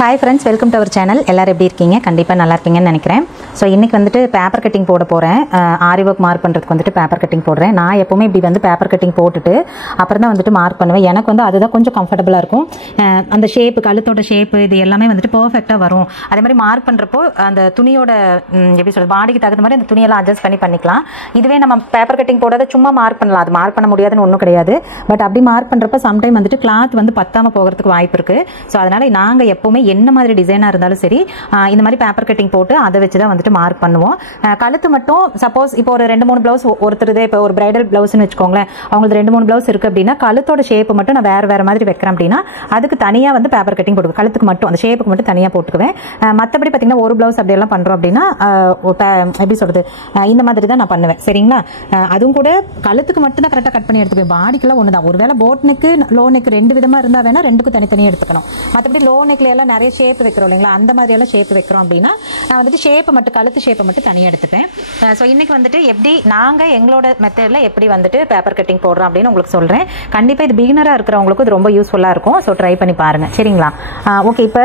Hi friends, welcome to our channel. எல்லாரும் எப்படி இருக்கீங்க? கண்டிப்பா நல்லா இருக்கீங்கன்னு நினைக்கிறேன். சோ இன்னைக்கு வந்துட்டு பேப்பர் கட்டிங் போட போறேன். ஆரி வர்க் மார்க் பண்றதுக்கு வந்துட்டு பேப்பர் கட்டிங் போடுறேன். நான் எப்பவுமே இப்படி வந்து பேப்பர் கட்டிங் போட்டுட்டு அப்புறம் தான் வந்துட்டு மார்க் பண்ணுவேன். எனக்கு வந்து அதுதான் கொஞ்சம் கம்ஃபர்ட்டபிளா இருக்கும். அந்த ஷேப், கழுத்தோட ஷேப் இது எல்லாமே வந்துட்டு பெர்ஃபெக்ட்டா வரும். அதே மாதிரி மார்க் பண்றப்போ அந்த துணியோட எப்படி சொல்றது, பாடிக்கு தகுந்த மாதிரி அந்த துணியெல்லாம் அட்ஜஸ்ட் பண்ணி பண்ணிக்கலாம். இதுவே நம்ம பேப்பர் கட்டிங் போடாத சும்மா மார்க் பண்ணலாம். அது மார்க் பண்ண முடியாதுன்னு ஒன்றும் கிடையாது. பட் அப்படி மார்க் பண்றப்ப சம்டைம் வந்துட்டு கிளாத் வந்து பத்தாம போகிறதுக்கு வாய்ப்பு இருக்கு. ஸோ அதனால நாங்க எப்பவுமே என்ன மாதிரி டிசைனா இருந்தாலும் சரி இந்த மாதிரி பேப்பர் கட்டிங் போட்டு அதை வச்சு தான் வந்துட்டு மார்க் பண்ணுவோம். கழுத்து மட்டும் சப்போஸ் இப்போ ஒரு 2-3 பிளவுஸ் ஒருத்தருதே, இப்போ ஒரு பிரைடல் பிளவுஸ்னு வச்சுக்கோங்களேன், அவங்களுக்கு 2-3 பிளவுஸ் இருக்கு அப்படின்னா கழுத்தோட ஷேப் மட்டும் நான் வேற மாதிரி வைக்கிறேன் அப்படின்னா அதுக்கு தனியா வந்து பேப்பர் கட்டிங் போட்டுக்குவேன். கழுத்துக்கு மட்டும் அந்த ஷேப்புக்கு மட்டும் தனியா போட்டுக்குவேன். மற்றபடி பார்த்தீங்கன்னா ஒரு பிளவுஸ் அப்படி எல்லாம் பண்றோம் அப்படின்னா எப்படி சொல்றது, இந்த மாதிரி தான் நான் பண்ணுவேன். சரிங்களா? அதுவும் கூட கழுத்துக்கு மட்டும் தான் கரெக்டாக கட் பண்ணி எடுத்துக்குவேன். பாடிக்கெல்லாம் ஒன்று தான். ஒருவேளை போட் நெக்கு லோ நெக் ரெண்டு விதமா இருந்தா வேணா ரெண்டுக்கும் தனித்தனியாக எடுத்துக்கணும். மற்றபடி லோ நெக்ல எல்லாம் நிறைய ஷேப் வைக்கிறோம் இல்லைங்களா, அந்த மாதிரி எல்லாம் ஷேப் வைக்கிறோம் அப்படின்னா நான் வந்துட்டு ஷேப்பை மட்டும், கழுத்து ஷேப்பை மட்டும் தனியாக எடுத்துப்பேன். ஸோ இன்னைக்கு வந்துட்டு எப்படி நாங்கள் எங்களோட மெத்தடில் எப்படி வந்துட்டு பேப்பர் கட்டிங் போடுறோம் அப்படின்னு உங்களுக்கு சொல்கிறேன். கண்டிப்பாக இது பிகினராக இருக்கிறவங்களுக்கு இது ரொம்ப யூஸ்ஃபுல்லாக இருக்கும். ஸோ ட்ரை பண்ணி பாருங்கள். சரிங்களா? ஓகே. இப்போ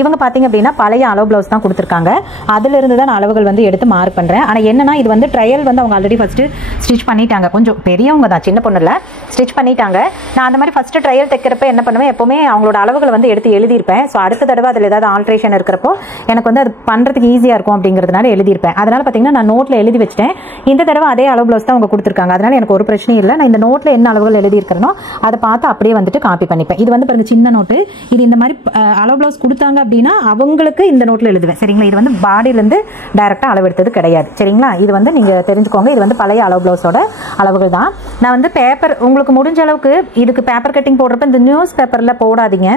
இவங்க பார்த்தீங்க அப்படின்னா பழைய அளவு ப்ளவுஸ் தான் கொடுத்துருக்காங்க. அதிலிருந்து தான் நான் அளவுகள் வந்து எடுத்து மார்க் பண்ணுறேன். ஆனால் என்னன்னா இது வந்து ட்ரையல் வந்து அவங்க ஆல்ரெடி ஃபஸ்ட்டு ஸ்டிச் பண்ணிட்டாங்க. கொஞ்சம் பெரியவங்க தான், சின்ன பொண்ணு இல்லை, ஸ்டிச் பண்ணிட்டாங்க. நான் அந்த மாதிரி ஃபஸ்ட்டு ட்ரையல் தைக்கிறப்ப என்ன பண்ணுவேன், எப்போவுமே அவங்களோட அளவுகளை வந்து எடுத்து எழுதியிருப்பேன். ஸோ அடுத்த தடவை அதில் ஏதாவது ஆல்ட்ரேஷன் இருக்கிறப்போ எனக்கு வந்து அது பண்ணுறதுக்கு ஈஸியாக இருக்கும் அப்படிங்கிறதுனால எழுதியிருப்பேன். அதனால் பார்த்தீங்கன்னா நான் நோட்டில் எழுதி வச்சிட்டேன். இந்த தடவை அதே அளவு ப்ளவுஸ் தான் அவங்க கொடுத்துருக்காங்க. அதனால் எனக்கு ஒரு பிரச்சனையும் இல்லை. நான் இந்த நோட்டில் என்ன அளவுகள் எழுதியிருக்கிறனோ அதை பார்த்து அப்படியே வந்துட்டு காப்பி பண்ணிப்பேன். இது வந்து பாருங்க சின்ன நோட்டு. இது இந்த மாதிரி அளவு ப்ளவுஸ் கொடுத்தாங்க அப்படின்னா அவங்களுக்கு இந்த நோட்டில் எழுதுவேன். சரிங்களா? இது வந்து பாடியிலேருந்து டைரெக்டாக அளவு எடுத்தது கிடையாது. சரிங்களா? இது வந்து நீங்கள் தெரிஞ்சுக்கோங்க. இது வந்து பழைய அளவு ப்ளவுஸோட அளவுகள் தான். நான் வந்து பேப்பர் உங்களுக்கு முடிஞ்ச அளவுக்கு இதுக்கு பேப்பர் கட்டிங் போடுறப்ப இந்த நியூஸ் பேப்பரில் போடாதீங்க.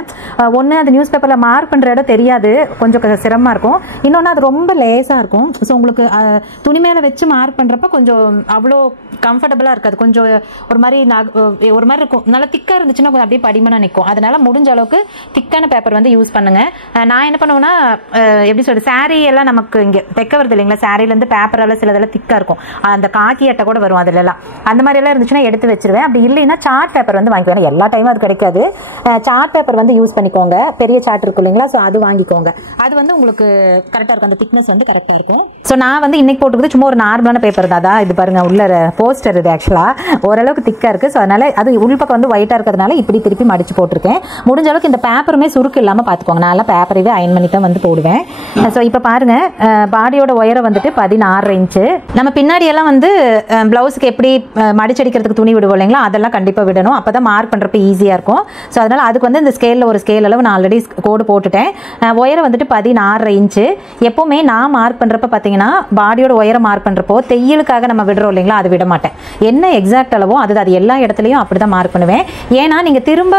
ஒன்று அந்த நியூஸ் பேப்பரில் மார்க் பண்ணுற இடம் தெரியாது, கொஞ்சம் சிரமமாக இருக்கும். இன்னொன்று அது ரொம்ப லேசாக இருக்கும். ஸோ உங்களுக்கு துணி மேலே வச்சு மார்க் பண்ணுறப்ப கொஞ்சம் அவ்வளோ கம்ஃபர்டபுளாக இருக்காது. கொஞ்சம் ஒரு மாதிரி இருக்கும். நல்லா திக்காக இருந்துச்சுன்னா கொஞ்சம் அப்படியே படிமனா நிற்கும். அதனால முடிஞ்ச அளவுக்கு திக்கான பேப்பர் வந்து யூஸ் பண்ணுங்க. நான் என்ன பண்ணுவேன்னா, எப்படி சொல்றது, சாரீ எல்லாம் நமக்கு இங்கே தைக்க வருது இல்லைங்களா, சாரீலேருந்து பேப்பர் எல்லாம் சிலதெல்லாம் திக்காக இருக்கும். அந்த காக்கி அட்டை கூட வரும் அதுலலாம். அந்த மாதிரி எல்லாம் இருந்துச்சுன்னா எடுத்து வச்சிருவேன். அப்படி இல்லைன்னா சார்ட் பேப்பர் வந்து வாங்கிக்குவேன். எல்லா டைமும் அது கிடைக்காது. சார்ட் பேப்பர் வந்து யூஸ் பண்ணிக்கோங்க. பெரிய சார்ட் இருக்கும் இல்லைங்களா, ஸோ அது வாங்கிக்கோங்க. அது வந்து உங்களுக்கு கரெக்டாக இருக்கும். அந்த திக்னஸ் வந்து கரெக்டாக இருக்கும். ஸோ நான் வந்து இன்னைக்கு போட்டுக்கிறது சும்மா ஒரு நார்மலான பேப்பர் தான். இது பாருங்க, உள்ள போஸ்டர். இது ஆக்சுவலாக ஓரளவுக்கு திக்காக இருக்குது. ஸோ அதனால அது உள்பக்கம் வந்து ஒயிட்டாக இருக்கிறதுனால இப்படி திருப்பி மடிச்சு போட்டிருக்கேன். முடிஞ்ச அளவுக்கு இந்த பேப்பருமே சுருக்கு இல்லாமல் பார்த்துக்கோங்க. நான் எல்லாம் பேப்பரையே அயன் பண்ணி தான் வந்து போடுவேன். ஸோ இப்போ பாருங்க, பாடியோட உயரம் வந்துட்டு 16 இன்ச்சு. நம்ம பின்னாடி எல்லாம் வந்து பிளவுஸுக்கு எப்படி மடிச்சடிக்கிறதுக்கு துணி விடுவோம் இல்லைங்களா, அதெல்லாம் கண்டிப்பாக விடணும். அப்போ தான் மார்க் பண்ணுறப்ப ஈஸியாக இருக்கும். ஸோ அதனால அதுக்கு வந்து இந்த ஸ்கேலில் ஒரு ஸ்கேல் அளவு நான் ஆல்ரெடி கோடு போட்டுட்டேன். உயரம் வந்துட்டு 16 இன்ச்சு. எப்போவுமே நான் மார்க் பண்ணுறப்ப பார்த்தீங்கன்னா பாடியோட உயரம் மார்க் பண்ணுறப்போ தையலுக்காக நம்ம விடுறோம் இல்லைங்களா, அது விட மாட்டேன். என்ன எக்ஸாக்ட் அளவோ அது எல்லா இடத்துலையும் அப்படி தான் மார்க் பண்ணுவேன். ஏன்னா நீங்கள் திரும்ப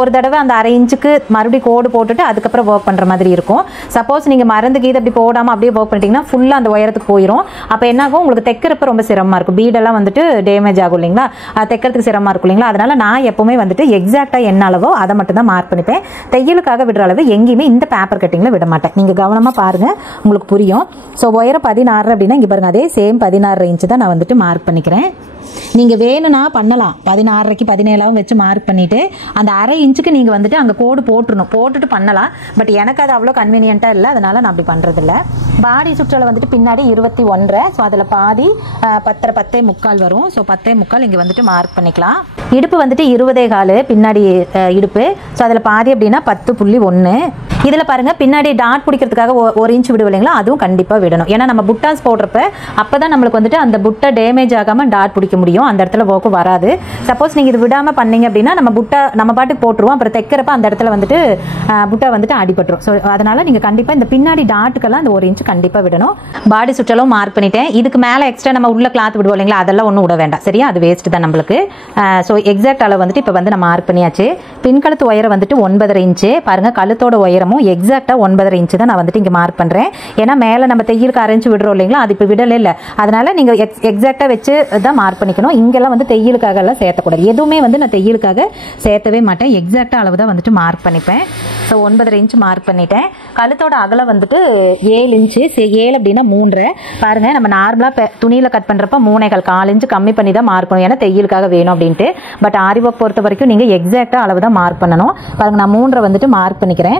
ஒரு தடவை அந்த 1/2 இன்ச்சுக்கு மறுபடியும் கோடு போட்டுட்டு அதுக்கப்புறம் ஒர்க் பண்ணுற மாதிரி இருக்கும். சப்போஸ் நீங்கள் மறந்து கீது அப்படி போடாமல் அப்படியே ஒர்க் பண்ணிட்டீங்கன்னா ஃபுல்லாக அந்த உயரத்துக்கு போயிடும். அப்போ என்ன ஆகும், உங்களுக்கு தைக்கிறப்ப ரொம்ப சிரமமாக இருக்கும். பீடெல்லாம் வந்துட்டு டேமேஜ் ஆகும் இல்லைங்களா, தைக்கிறதுக்கு சிரமமாக இருக்கும் இல்லைங்களா. அதனால நான் எப்போவுமே வந்துட்டு எக்ஸாக்டாக என்ன அளவோ அதை மட்டும் தான் மார்க் பண்ணிப்பேன். தையலுக்காக விடுற அளவு எங்கேயுமே இந்த பேப்பர் கட்டிங்கில் விட மாட்டேன். நீங்கள் கவனமாக பாருங்கள், உங்களுக்கு புரியும். ஸோ உயரம் 16 அப்படின்னா இங்கே பாருங்கள், அதே சேம் 16 இன்ச்சு தான் நான் வந்துட்டு மார்க் பண்ணிக்கிறேன். நீங்கள் வேணும்னா பண்ணலாம், 16க்கு 17 வச்சு மார்க் பண்ணிவிட்டு அந்த 1/2 இன்ச்சுக்கு நீங்கள் வந்துட்டு அங்கே கோடு போட்டுட்டு பண்ணலாம். பட் எனக்கு அது அவ்வளோ கன்வீனியண்ட்டாக இல்லை, அதனால நான் அப்படி பண்ணுறதில்ல. பாடி சுற்றளவு வந்துட்டு பின்னாடி 21. ஸோ அதில் பாதி 10.75 வரும். ஸோ 10.75 இங்கே வந்துட்டு மார்க் பண்ணிக்கலாம். இடுப்பு வந்துட்டு 20.25 பின்னாடி இடுப்பு. ஸோ அதில் பாதி அப்படின்னா 10.1. இதில் பாருங்கள், பின்னாடி டாட் பிடிக்கிறதுக்காக 1 இன்ச் விடுவோம் இல்லைங்களா, அதுவும் கண்டிப்பாக விடணும். ஏன்னா நம்ம புட்டாஸ் போடுறப்ப அப்போ தான் நம்மளுக்கு வந்துட்டு அந்த புட்டை டேமேஜ் ஆகாமல் டாட் பிடிக்க முடியும். அந்த இடத்துல ஒர்க்கு வராது. சப்போஸ் நீங்கள் இது விடாமல் பண்ணீங்க அப்படின்னா நம்ம பாட்டுக்கு போட்டுருவோம். அப்புறம் தைக்கிறப்ப அந்த இடத்துல வந்துட்டு புட்டை வந்துட்டு அடிபட்டுரும். ஸோ அதனால நீங்கள் கண்டிப்பாக இந்த பின்னாடி டாட்டுக்கெல்லாம் அந்த 1 இன்ச் கண்டிப்பாக விடணும். பாடி சுற்றளவும் மார்க் பண்ணிட்டேன். இதுக்கு மேலே எக்ஸ்ட்ரா நம்ம உள்ள கிளாத் விடுவோம் இல்லைங்களா, அதெல்லாம் ஒன்றும் விட வேண்டாம். சரியா? அது வேஸ்ட் தான் நம்மளுக்கு. ஸோ எக்ஸாக்ட் அளவு வந்துட்டு இப்போ வந்து நான் மார்க் பண்ணியாச்சு. பின்கழுத்து உயரம் வந்துட்டு 9.5 இன்ச்சு. பாருங்கள், கழுத்தோட உயரமும் எக்ஸாக்டாக 9.5 இன்ச்சு தான் நான் வந்துட்டு இங்கே மார்க் பண்ணுறேன். ஏன்னா மேலே நம்ம தையலுக்கு அரைஞ்சு விடுறோம் இல்லைங்களா, அது இப்போ விடலை இல்லை. அதனால நீங்கள் எக்ஸாக்டாக வச்சு தான் மார்க் பண்ணிக்கணும். இங்கெல்லாம் வந்து தையலுக்காக எல்லாம் சேர்த்தக்கூடாது. எதுவுமே வந்து நான் தையலுக்காக சேர்த்தவே மாட்டேன். எக்ஸாக்டாக அளவு தான் வந்துட்டு மார்க் பண்ணிப்பேன். ஸோ 9.5 இன்ச் மார்க் பண்ணிட்டேன். கழுத்தோட அகலம் வந்துட்டு 7 இன்ச்சு. 7 அப்படின்னா 3. பாருங்கள், நம்ம நார்மலாக துணியில் கட் பண்ணுறப்ப 3.25 4 இன்ச்சு கம்மி பண்ணி தான் மார்க் பண்ணணும். ஏன்னா தையலுக்காக வேணும் அப்படின்ட்டு. பட் ஆரி ஒர்க் பொறுத்த வரைக்கும் நீங்கள் எக்ஸாக்டாக அளவு தான் மார்க் பண்ணணும். பாருங்கள், நான் 3 வந்துட்டு மார்க் பண்ணிக்கிறேன்.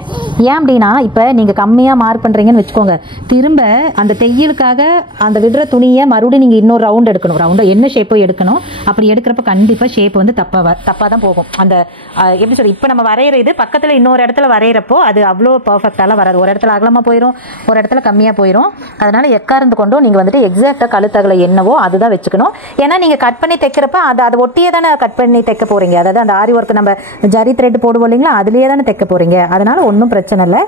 ஏன் அப்படின்னா இப்போ நீங்கள் கம்மியாக மார்க் பண்ணுறீங்கன்னு வச்சுக்கோங்க, திரும்ப அந்த தையலுக்காக அந்த விடுற துணியை மறுபடியும் நீங்கள் இன்னொரு ரவுண்ட் எடுக்கணும், ரவுண்டாக என்ன ஷேப்போ எடுக்கணும். அப்படி எடுக்கிறப்ப கண்டிப்பாக ஷேப் வந்து தப்பாக தான் போகும். அந்த எப்படி சொல்றது, இப்போ நம்ம வரைகிற இது பக்கத்தில் இன்னொரு இடத்துல வரைகிறப்போ அது அவ்வளோ பர்ஃபெக்டாலாம் வராது. ஒரு இடத்துல அகலமாக போயிடும், ஒரு இடத்துல கம்மியாக போயிடும். அதனால எக்கார்ந்து கொண்டும் நீங்கள் வந்துட்டு எக்ஸாக்டாக கழுத்தகல என்னவோ அதுதான் வச்சுக்கணும். ஏன்னா நீங்கள் கட் பண்ணி தைக்கிறப்ப அதை ஒட்டியே தானே கட் பண்ணி தைக்க போகிறீங்க. அதாவது அந்த ஆரி ஒர்க் நம்ம ஜரி த்ரெட் போடுவோம் இல்லைங்களா, அதுலேயே தானே தைக்க போகிறீங்க. அதனால ஒன்றும் பிரச்சனை இல்லை.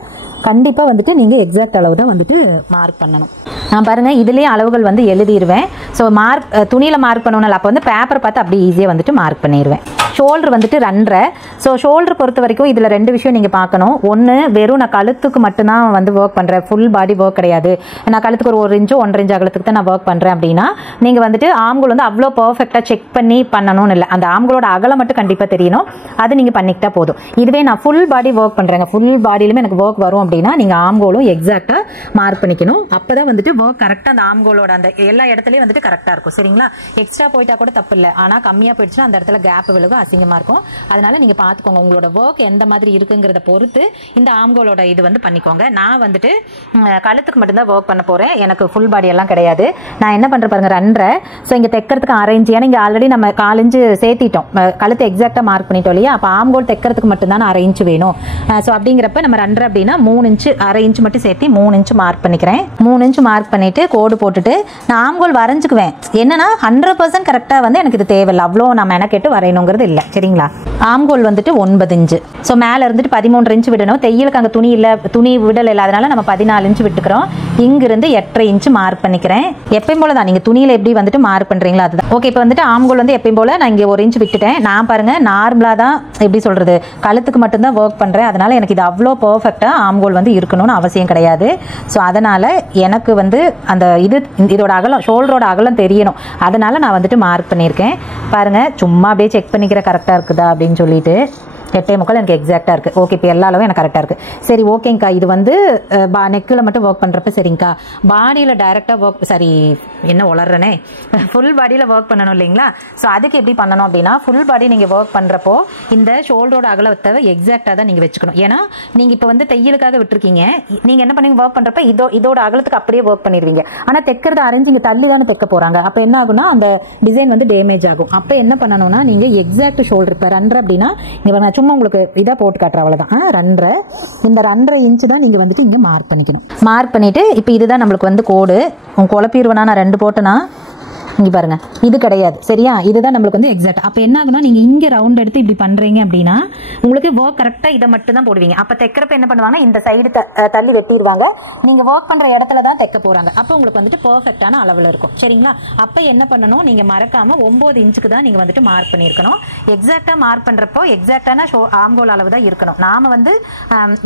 கண்டிப்பாக வந்துட்டு நீங்கள் எக்ஸாக்ட் அளவு தான் வந்துட்டு மார்க் பண்ணணும். நான் பாருங்கள் இதுலேயே அளவுகள் வந்து எழுதிடுவேன். ஸோ துணியில் மார்க் பண்ணணும். அப்போ வந்து பேப்பர் பார்த்து அப்படியே ஈஸியாக வந்துட்டு மார்க் பண்ணிடுவேன். ஷோல்டர் வந்துட்டு 2.5. ஸோ ஷோல்டர் பொறுத்த வரைக்கும் இதில் 2 விஷயம் நீங்கள் பார்க்கணும். ஒன்று, வெறும் நான் கழுத்துக்கு மட்டும்தான் வந்து ஒர்க் பண்ணுறேன், ஃபுல் பாடி ஒர்க் கிடையாது. நான் கழுத்துக்கு ஒரு 1 இன்ச்சோ 1.5 இன்ச் அகலத்துக்கு தான் நான் ஒர்க் பண்ணுறேன் அப்படின்னா நீங்கள் வந்துட்டு ஆம்கோல் வந்து அவ்வளோ பர்ஃபெக்டாக செக் பண்ணி பண்ணணும்னு இல்லை. அந்த ஆம்கோலோட அகலம் மட்டும் கண்டிப்பாக தெரியணும், அது நீங்கள் பண்ணிக்கிட்டா போதும். இதுவே நான் ஃபுல் பாடி ஒர்க் பண்ணுறேங்க, ஃபுல் பாடியிலுமே எனக்கு ஒர்க் வரும் அப்படின்னா நீங்கள் ஆம்கோலும் எக்ஸாக்டாக மார்க் பண்ணிக்கணும். அப்போ தான் வந்துட்டு ஒர்க் கரெக்டாக அந்த ஆம்கோலோட அந்த எல்லா இடத்துலையும் வந்துட்டு கரெக்டாக இருக்கும். சரிங்களா? எக்ஸ்ட்ரா போயிட்டா கூட தப்பு இல்லை, ஆனால் கம்மியாக போயிடுச்சுன்னா அந்த இடத்துல கேப் விழுகும், அசிங்கமாக இருக்கும். அதனால நீங்கள் பார்த்துக்கோங்க, உங்களோட ஒர்க் எந்த மாதிரி இருக்குங்கிறத பொறுத்து இந்த ஆம்கோலோட இது வந்து பண்ணிக்கோங்க. நான் வந்துட்டு கழுத்துக்கு மட்டும்தான் ஒர்க் பண்ண போகிறேன், எனக்கு ஃபுல் பாடி எல்லாம் கிடையாது. நான் என்ன பண்ணுறேன் பாருங்க, 2.5. ஸோ இங்கே தைக்கிறதுக்கு 1/2 இன்ச், ஏன்னா இங்கே ஆல்ரெடி நம்ம 1/4 இன்ச் சேர்த்திட்டோம், கழுத்து எக்ஸாக்டாக மார்க் பண்ணிட்டோம் இல்லையா. அப்போ ஆம்கோல் தைக்கிறதுக்கு மட்டும்தான் 1/2 இன்ச் வேணும். ஸோ அப்படிங்கிறப்ப நம்ம 2.5 அப்படின்னா 3 இன்ச், 1/2 இன்ச் மட்டும் சேர்த்து 3 இன்ச் மார்க் பண்ணிக்கிறேன். 3 இன்ச் மார்க் பண்ணிட்டு கோடு போட்டுட்டு நான் ஆம்கோல் வரைஞ்சுக்குவேன். என்னன்னா 100% கரெக்டாக வந்து எனக்கு இது தேவையில்லை, அவ்வளோ நான் மெனக்கெட்டு வரையணுங்கிறது இல்லை. சரிங்களா? ஆம்கோல் வந்துட்டு 9 இன்ச். ஸோ மேலே இருந்துட்டு 13 இன்ச் விடணும். தையலுக்கு அங்கே துணி விடல் இல்லை, அதனால நம்ம 14 இன்ச் விட்டுக்கிறோம். இங்கிருந்து 8.5 இன்ச் மார்க் பண்ணிக்கிறேன். எப்பயும் போல தான் நீங்கள் துணியில் எப்படி வந்துட்டு மார்க் பண்ணுறீங்களா அதுதான். ஓகே, இப்போ வந்துட்டு ஆம்கோல் வந்து எப்பயும் போல நான் இங்கே 1 இன்ச் விட்டுட்டேன். நான் பாருங்க நார்மலாக தான், எப்படி சொல்கிறது, கழுத்துக்கு மட்டும்தான் ஒர்க் பண்ணுறேன். அதனால எனக்கு இது அவ்வளோ பர்ஃபெக்டாக ஆம்கோல் வந்து இருக்கணும்னு அவசியம் கிடையாது. ஸோ அதனால் எனக்கு வந்து அந்த இதோட அகலம், ஷோல்டரோட அகலம் தெரியணும். அதனால நான் வந்துட்டு மார்க் பண்ணியிருக்கேன். பாருங்கள், சும்மா அப்படியே செக் பண்ணிக்கிற கரெக்டாக இருக்குதா அப்படின்னு சொல்லிட்டு 8.25 எனக்கு எக்ஸாக்டாக இருக்குது. ஓகே, இப்போ எல்லா அளவும் எனக்கு கரெக்டாக இருக்குது. சரி, ஓகேங்க்கா. இது வந்து நெக்கில் மட்டும் ஒர்க் பண்ணுறப்ப சரிங்க்கா, பாடியில் டைரெக்டாக ஒர்க், சரி என்ன உளர்றனே, ஃபுல் பாடியில் ஒர்க் பண்ணணும் இல்லைங்களா. ஸோ அதுக்கு எப்படி பண்ணணும் அப்படின்னா, ஃபுல் பாடி நீங்கள் ஒர்க் பண்ணுறப்போ இந்த ஷோல்டரோட அகலத்தை எக்ஸாக்டாக தான் நீங்கள் வச்சுக்கணும். ஏன்னா நீங்கள் இப்போ வந்து தையலுக்காக விட்டுருக்கீங்க, நீங்கள் என்ன பண்ணி ஒர்க் பண்ணுறப்ப இதோட அகலத்துக்கு அப்படியே ஒர்க் பண்ணிடுவீங்க. ஆனால் தைக்கிறத அரைஞ்சு இங்கே தள்ளி தானே தைக்க போகிறாங்க. அப்போ என்ன ஆகுனா அந்த டிசைன் வந்து டேமேஜ் ஆகும். அப்போ என்ன பண்ணணும்னா நீங்கள் எக்ஸாக்ட் ஷோல்டர், இப்போ 2.5 அப்படின்னா இங்கே சும்மா உங்களுக்கு இதாக போட்டு காட்டுற அவ்வளோதான். 2.5, இந்த 2.5 இன்ச்சு தான் நீங்கள் வந்துட்டு இங்கே மார்க் பண்ணிக்கணும். மார்க் பண்ணிவிட்டு இப்போ இதுதான் நம்மளுக்கு வந்து கோடு. குழப்பிடுவேனா, நான் 2 போட்டேன்னா இங்கே பாருங்க, இது கிடையாது. சரியா? இதுதான் நம்மளுக்கு வந்து எக்ஸாக்ட். அப்போ என்ன ஆகுனா, நீங்கள் இங்கே ரவுண்ட் எடுத்து இப்படி பண்ணுறீங்க அப்படின்னா உங்களுக்கு ஒர்க் கரெக்டாக இதை மட்டும் தான் போடுவீங்க. அப்போ தைக்கிறப்ப என்ன பண்ணுவாங்கன்னா இந்த சைடு தள்ளி வெட்டிடுவாங்க. நீங்கள் ஒர்க் பண்ணுற இடத்துல தான் தைக்க போகிறாங்க. அப்போ உங்களுக்கு வந்துட்டு பர்ஃபெக்டான அளவில் இருக்கும். சரிங்களா? அப்போ என்ன பண்ணணும், நீங்கள் மறக்காமல் 9 இன்ச்சுக்கு தான் நீங்கள் வந்துட்டு மார்க் பண்ணியிருக்கணும். எக்ஸாக்டாக மார்க் பண்ணுறப்போ எக்ஸாக்டான ஆம்கோல் அளவு தான் இருக்கணும். நாம் வந்து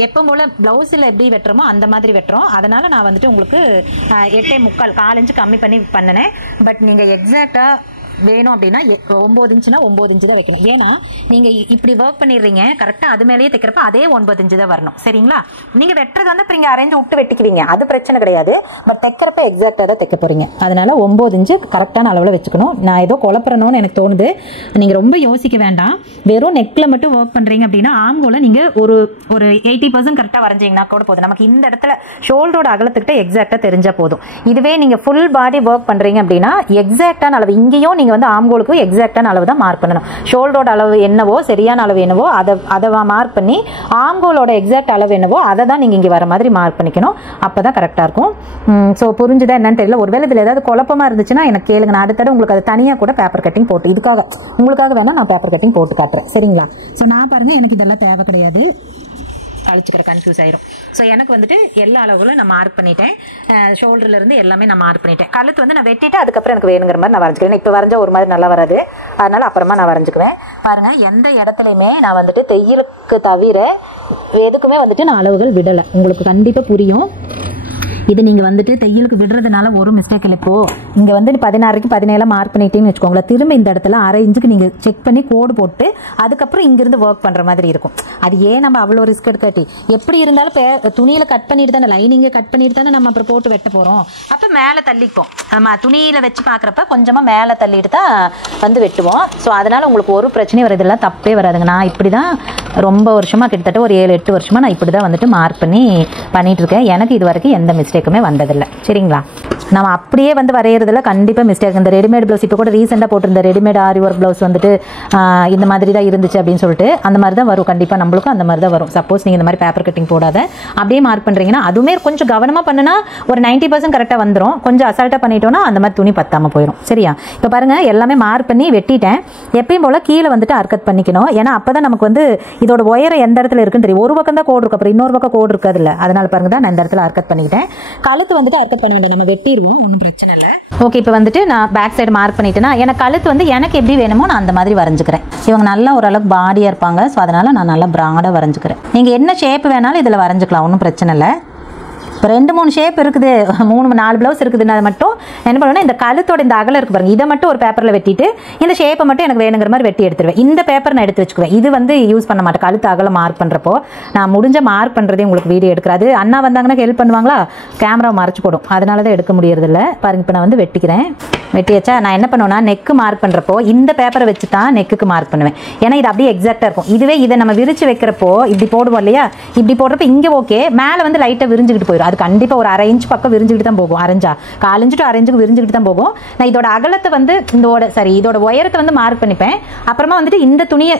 எப்போ போல் ப்ளவுஸில் எப்படி வெட்டுறோமோ அந்த மாதிரி வெட்டுறோம். அதனால் நான் வந்துட்டு உங்களுக்கு 8.25, 4 இன்ச்சு கம்மி பண்ணி பண்ணினேன். பட் நீங்கள் எக்ஸாக்டாக வேணும் அப்படின்னா 9 இன்ச்சுனா 9 இன்ச்சு தான் வைக்கணும். ஏன்னா நீங்கள் இப்படி ஒர்க் பண்ணிடுறீங்க, கரெக்டாக அது மேலேயே தைக்கிறப்ப அதே 9 இன்ச்சு தான் வரணும். சரிங்களா? நீங்கள் வெட்டுறது வந்து இப்போ இங்கே அரேஞ்ச் விட்டு வெட்டிக்குவீங்க, அது பிரச்சனை கிடையாது. பட் தைக்கிறப்ப எக்ஸாக்டாக தான் தைக்க போகிறீங்க. அதனால் 9 இன்ச்சு கரெக்டான அளவில் வச்சுக்கணும். நான் ஏதோ குழப்பறணும்னு எனக்கு தோணுது. நீங்கள் ரொம்ப யோசிக்க வேண்டாம். வெறும் நெக்கில் மட்டும் ஒர்க் பண்ணுறீங்க அப்படின்னா ஆம்கோல நீங்கள் ஒரு 80% கரெக்டாக வரைஞ்சிங்கன்னா கூட போதும். நமக்கு இந்த இடத்துல ஷோல்டரோட அகலத்துக்கிட்ட எக்ஸாக்டாக தெரிஞ்சால் போதும். இதுவே நீங்கள் ஃபுல் பாடி ஒர்க் பண்ணுறீங்க அப்படின்னா எக்ஸாக்டான அளவு இங்கேயும் நீங்கள் வந்து ஆம்கோலுக்கு எக்ஸாக்டான அளவு தான் மார்க் பண்ணணும். ஷோல்டரோட அளவு என்னவோ, சரியான அளவு என்னவோ அதை மார்க் பண்ணி ஆம்கோலோட எக்ஸாக்ட் அளவு என்னவோ அதை தான் நீங்கள் இங்கே வர மாதிரி மார்க் பண்ணிக்கணும். அப்போ தான் கரெக்டாக இருக்கும். ஸோ புரிஞ்சுதா என்னன்னு தெரியல. ஒருவேளை இதில் ஏதாவது குழப்பமாக இருந்துச்சுன்னா எனக்கு கேளுங்க. நான் அடுத்தது உங்களுக்கு அது தனியாக கூட பேப்பர் கட்டிங் போட்டு உங்களுக்காக வேணால் நான் பேப்பர் கட்டிங் போட்டு காட்டுறேன். சரிங்களா? ஸோ நான் பாருங்கள், எனக்கு இதெல்லாம் தேவை கிடையாது, அழிச்சுக்கிற கன்ஃபியூஸ் ஆயிரும். ஸோ எனக்கு வந்துட்டு எல்லா அளவுகளும் நான் மார்க் பண்ணிட்டேன். ஷோல்டர்லேருந்து எல்லாமே நான் மார்க் பண்ணிட்டேன். கழுத்து வந்து நான் வெட்டிட்டு அதுக்கப்புறம் எனக்கு வேணுங்கிற மாதிரி நான் வரைஞ்சிக்கிறேன். இப்போ வரைஞ்சா ஒரு மாதிரி நல்லா வராது, அதனால் அப்புறமா நான் வரைஞ்சிக்குவேன். பாருங்கள், எந்த இடத்துலையுமே நான் வந்துட்டு தையலுக்கு தவிர எதுக்குமே வந்துட்டு நான் அளவுகள் விடலை. உங்களுக்கு கண்டிப்பாக புரியும். இது நீங்கள் வந்துட்டு தையலுக்கு விடுறதுனால ஒரு மிஸ்டேக் இல்லை. இப்போது இங்கே வந்து 16க்கு 17 மார்க் பண்ணிட்டேன்னு வச்சுக்கோங்களேன். திரும்ப இந்த இடத்துல அரை இன்ச்சுக்கு நீங்கள் செக் பண்ணி கோடு போட்டு அதுக்கப்புறம் இங்கிருந்து ஒர்க் பண்ணுற மாதிரி இருக்கும். அது ஏன் நம்ம அவ்வளோ ரிஸ்க் எடுக்காட்டி எப்படி இருந்தாலும் துணியில் கட் பண்ணிட்டு தானே, லைனிங்கை கட் பண்ணிட்டு தானே நம்ம அப்புறம் போட்டு வெட்ட போகிறோம். அப்போ மேலே தள்ளிப்போம், நம்ம துணியில் வச்சு பார்க்குறப்ப கொஞ்சமாக மேலே தள்ளிட்டு தான் வந்து வெட்டுவோம். ஸோ அதனால் உங்களுக்கு ஒரு பிரச்சனையும் வராது, இதெல்லாம் தப்பே வராதுங்க. நான் இப்படி தான் ரொம்ப வருஷமாக, கிட்டத்தட்ட ஒரு 7-8 வருஷமாக நான் இப்படி தான் வந்துட்டு மார்க் பண்ணிட்டு இருக்கேன். எனக்கு இது வரைக்கும் எந்த மிஸ்டேக்குமே வந்ததில்லை. சரிங்களா? நம்ம அப்படியே வந்து வரைகிறதுல கண்டிப்பாக மிஸ்டேக். இந்த ரெடிமேட் ப்ளவுஸ் இப்போ கூட ரீசெண்டாக போட்டிருந்த ரெடிமேட் ஆரி ஒர்க் ப்ளவுஸ் வந்துட்டு இந்த மாதிரி தான் இருந்துச்சு அப்படின்னு சொல்லிட்டு அந்த மாதிரி தான் வரும். கண்டிப்பாக நம்மளுக்கும் அந்த மாதிரி தான் வரும். சப்போஸ் நீங்கள் இந்த மாதிரி பேப்பர் கட்டிங் போடாத அப்படியே மார்க் பண்ணுறீங்கன்னா அதுவுமே கொஞ்சம் கவனமாக பண்ணுனா ஒரு 90% கரெக்டாக வந்துடும். கொஞ்சம் அசால்ட்டாக பண்ணிட்டோன்னா அந்த மாதிரி துணி பத்தாமல் போயிடும். சரியா? இப்போ பாருங்கள், எல்லாமே மார்க் பண்ணி வெட்டிட்டேன். எப்பயும் போல் கீழே வந்துட்டு அர்க்கட் பண்ணிக்கணும். ஏன்னா அப்போ தான் நமக்கு வந்து இதோட உயரம் எந்த இடத்துல இருக்குன்னு தெரியும். ஒரு பக்கம் தான் கோடு இருக்கு, அப்புறம் இன்னொரு பக்கம் கோடு இருக்காது இல்லை. அதனால பாருங்க தான் நான் இந்த இடத்துல அர்க்கட் பண்ணிக்கிட்டேன். கழுத்து வந்துட்டு அர்க்கட் பண்ண வேண்டிய நம்ம வெட்டிடுவோம், ஒன்றும் பிரச்சனை இல்லை. ஓகே, இப்போ வந்துட்டு நான் பேக் சைடு மார்க் பண்ணிட்டேன்னா எனக்கு கழுத்து வந்து எனக்கு எப்படி வேணுமோ நான் அந்த மாதிரி வரைஞ்சிக்கிறேன். இவங்க நல்லா ஓரளவுக்கு பாடியாக இருப்பாங்க. ஸோ அதனால் நான் நல்லா ப்ராடாக வரைஞ்சிக்கிறேன். நீங்கள் என்ன ஷேப் வேணாலும் இதில் வரைஞ்சிக்கலாம், ஒன்றும் பிரச்சனை இல்லை. இப்போ 2-3 ஷேப் இருக்குது, 3-4 ப்ளவுஸ் இருக்குதுன்னா அது மட்டும் என்ன பண்ணுவேன்னா இந்த கழுத்தோட இந்த அகலம் இருக்குது பாருங்கள், இதை மட்டும் ஒரு பேப்பரில் வெட்டிட்டு இந்த ஷேப்பை மட்டும் எனக்கு வேணுங்கிற மாதிரி வெட்டி எடுத்துருவேன். இந்த பேப்பர் நான் எடுத்து வச்சுக்குவேன். இது வந்து யூஸ் பண்ண மாட்டேன். கழுத்து அகலம் மார்க் பண்ணுறப்போ நான் முடிஞ்ச மார்க் பண்ணுறதே உங்களுக்கு வீடியோ எடுக்கிறாது. அண்ணா வந்தாங்கன்னா ஹெல்ப் பண்ணுவாங்களா, கேமராவை மறைச்சு போடும், அதனால தான் எடுக்க முடியறதில்ல. பாருங்க, இப்போ நான் வந்து வெட்டிக்கிறேன். வெட்டியாச்சா? நான் என்ன பண்ணுவேன்னா நெக்கு மார்க் பண்ணுறப்போ இந்த பேப்பரை வச்சு தான் நெக்குக்கு மார்க் பண்ணுவேன். ஏன்னா இது அப்படியே எக்ஸாக்டாக இருக்கும். இதுவே இதை நம்ம விரிச்சு வைக்கிறப்போ இப்படி போடுவோம் இல்லையா, இப்படி போடுறப்ப இங்கே ஓகே, மேலே வந்து லைட்டாக விரிஞ்சுக்கிட்டு போயிடும். அது கண்டிப்பாக ஒரு அரை இன்ச் பக்கம் விரிஞ்சுக்கிட்டு தான் போகும். அரைஞ்சா 1/4 இன்ச்சு to அரை இன்ச்சுக்கு விரிஞ்சுக்கிட்டு தான் போகும். நான் இதோட அகலத்தை வந்து இதோட உயரத்தை வந்து மார்க் பண்ணிப்பேன். அப்புறமா வந்துட்டு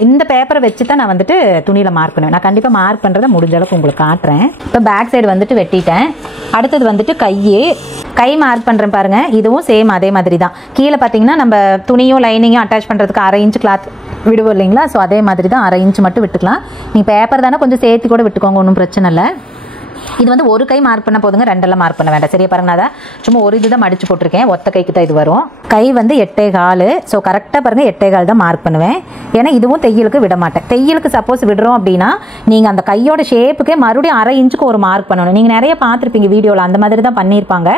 இந்த பேப்பரை வச்சு தான் நான் வந்துட்டு துணியில் மார்க் பண்ணுவேன். நான் கண்டிப்பாக மார்க் பண்ணுறதை முடிஞ்ச அளவுக்கு உங்களுக்கு காட்டுறேன். இப்போ பேக் சைடு வந்துட்டு வெட்டிட்டேன். அடுத்தது வந்துட்டு கை மார்க் பண்ணுறேன் பாருங்க. இதுவும் சேம் அதே மாதிரி தான். கீழே பார்த்தீங்கன்னா நம்ம துணியும் லைனிங்கும் அட்டாச் பண்ணுறதுக்கு அரை இன்ச்சு கிளாத் விடுவோம் இல்லைங்களா, ஸோ அதே மாதிரி தான் அரை இன்ச்சு மட்டும் விட்டுக்கலாம். நீங்கள் பேப்பர் தானே கொஞ்சம் சேர்த்து கூட விட்டுக்கோங்க, ஒன்றும் பிரச்சனை இல்லை. இது வந்து ஒரு கை மார்க் பண்ண போதுங்க, 2 மார்க் பண்ண வேண்டாம். சரியா? பாருங்க, நான் தான் சும்மா ஒரு இதுதான் மடிச்சு போட்டிருக்கேன். ஒத்த கைக்கு தான் இது வரும். கை வந்து 8.25. ஸோ கரெக்டாக பாருங்க 8.25 தான் மார்க் பண்ணுவேன். ஏன்னா இதுவும் தையலுக்கு விட மாட்டேன். தையலுக்கு சப்போஸ் விடுறோம் அப்படின்னா நீங்கள் அந்த கையோட ஷேப்புக்கே மறுபடியும் அரை இன்ச்சுக்கு ஒரு மார்க் பண்ணணும். நீங்கள் நிறைய பார்த்துருப்பீங்க வீடியோவில், அந்த மாதிரி தான் பண்ணியிருப்பாங்க.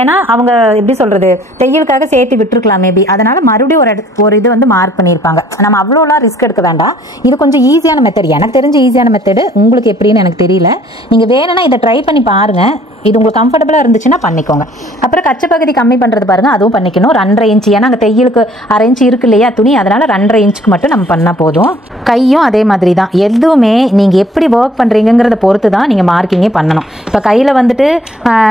ஏன்னா அவங்க எப்படி சொல்கிறது, தையலுக்காக சேர்த்து விட்டுருக்கலாம் மேபி, அதனால் மறுபடியும் ஒரு இது வந்து மார்க் பண்ணியிருப்பாங்க. நம்ம அவ்வளோலாம் ரிஸ்க் எடுக்க வேண்டாம். இது கொஞ்சம் ஈஸியான மெத்தட், எனக்கு தெரிஞ்ச ஈஸியான மெத்தடு. உங்களுக்கு எப்படின்னு எனக்கு தெரியல. நீங்கள் வேணும்னா இதை ட்ரை பண்ணி பாருங்க. இது உங்களுக்கு கம்ஃபர்டபுளாக இருந்துச்சுன்னா பண்ணிக்கோங்க. அப்புறம் கச்சை பகுதி கம்மி பண்ணுறது பாருங்க, அதுவும் பண்ணிக்கணும். 2.5 இன்ச்சு, ஏன்னா அங்கே தையலுக்கு அரை இன்ச்சு இருக்கு இல்லையா துணி, அதனால 2.5 இன்ச்சுக்கு மட்டும் நம்ம பண்ணால் போதும். கையும் அதே மாதிரி தான். எதுவுமே நீங்கள் எப்படி ஒர்க் பண்ணுறீங்கிறத பொறுத்து தான் நீங்கள் மார்க்கிங்கே பண்ணணும். இப்போ கையில் வந்துட்டு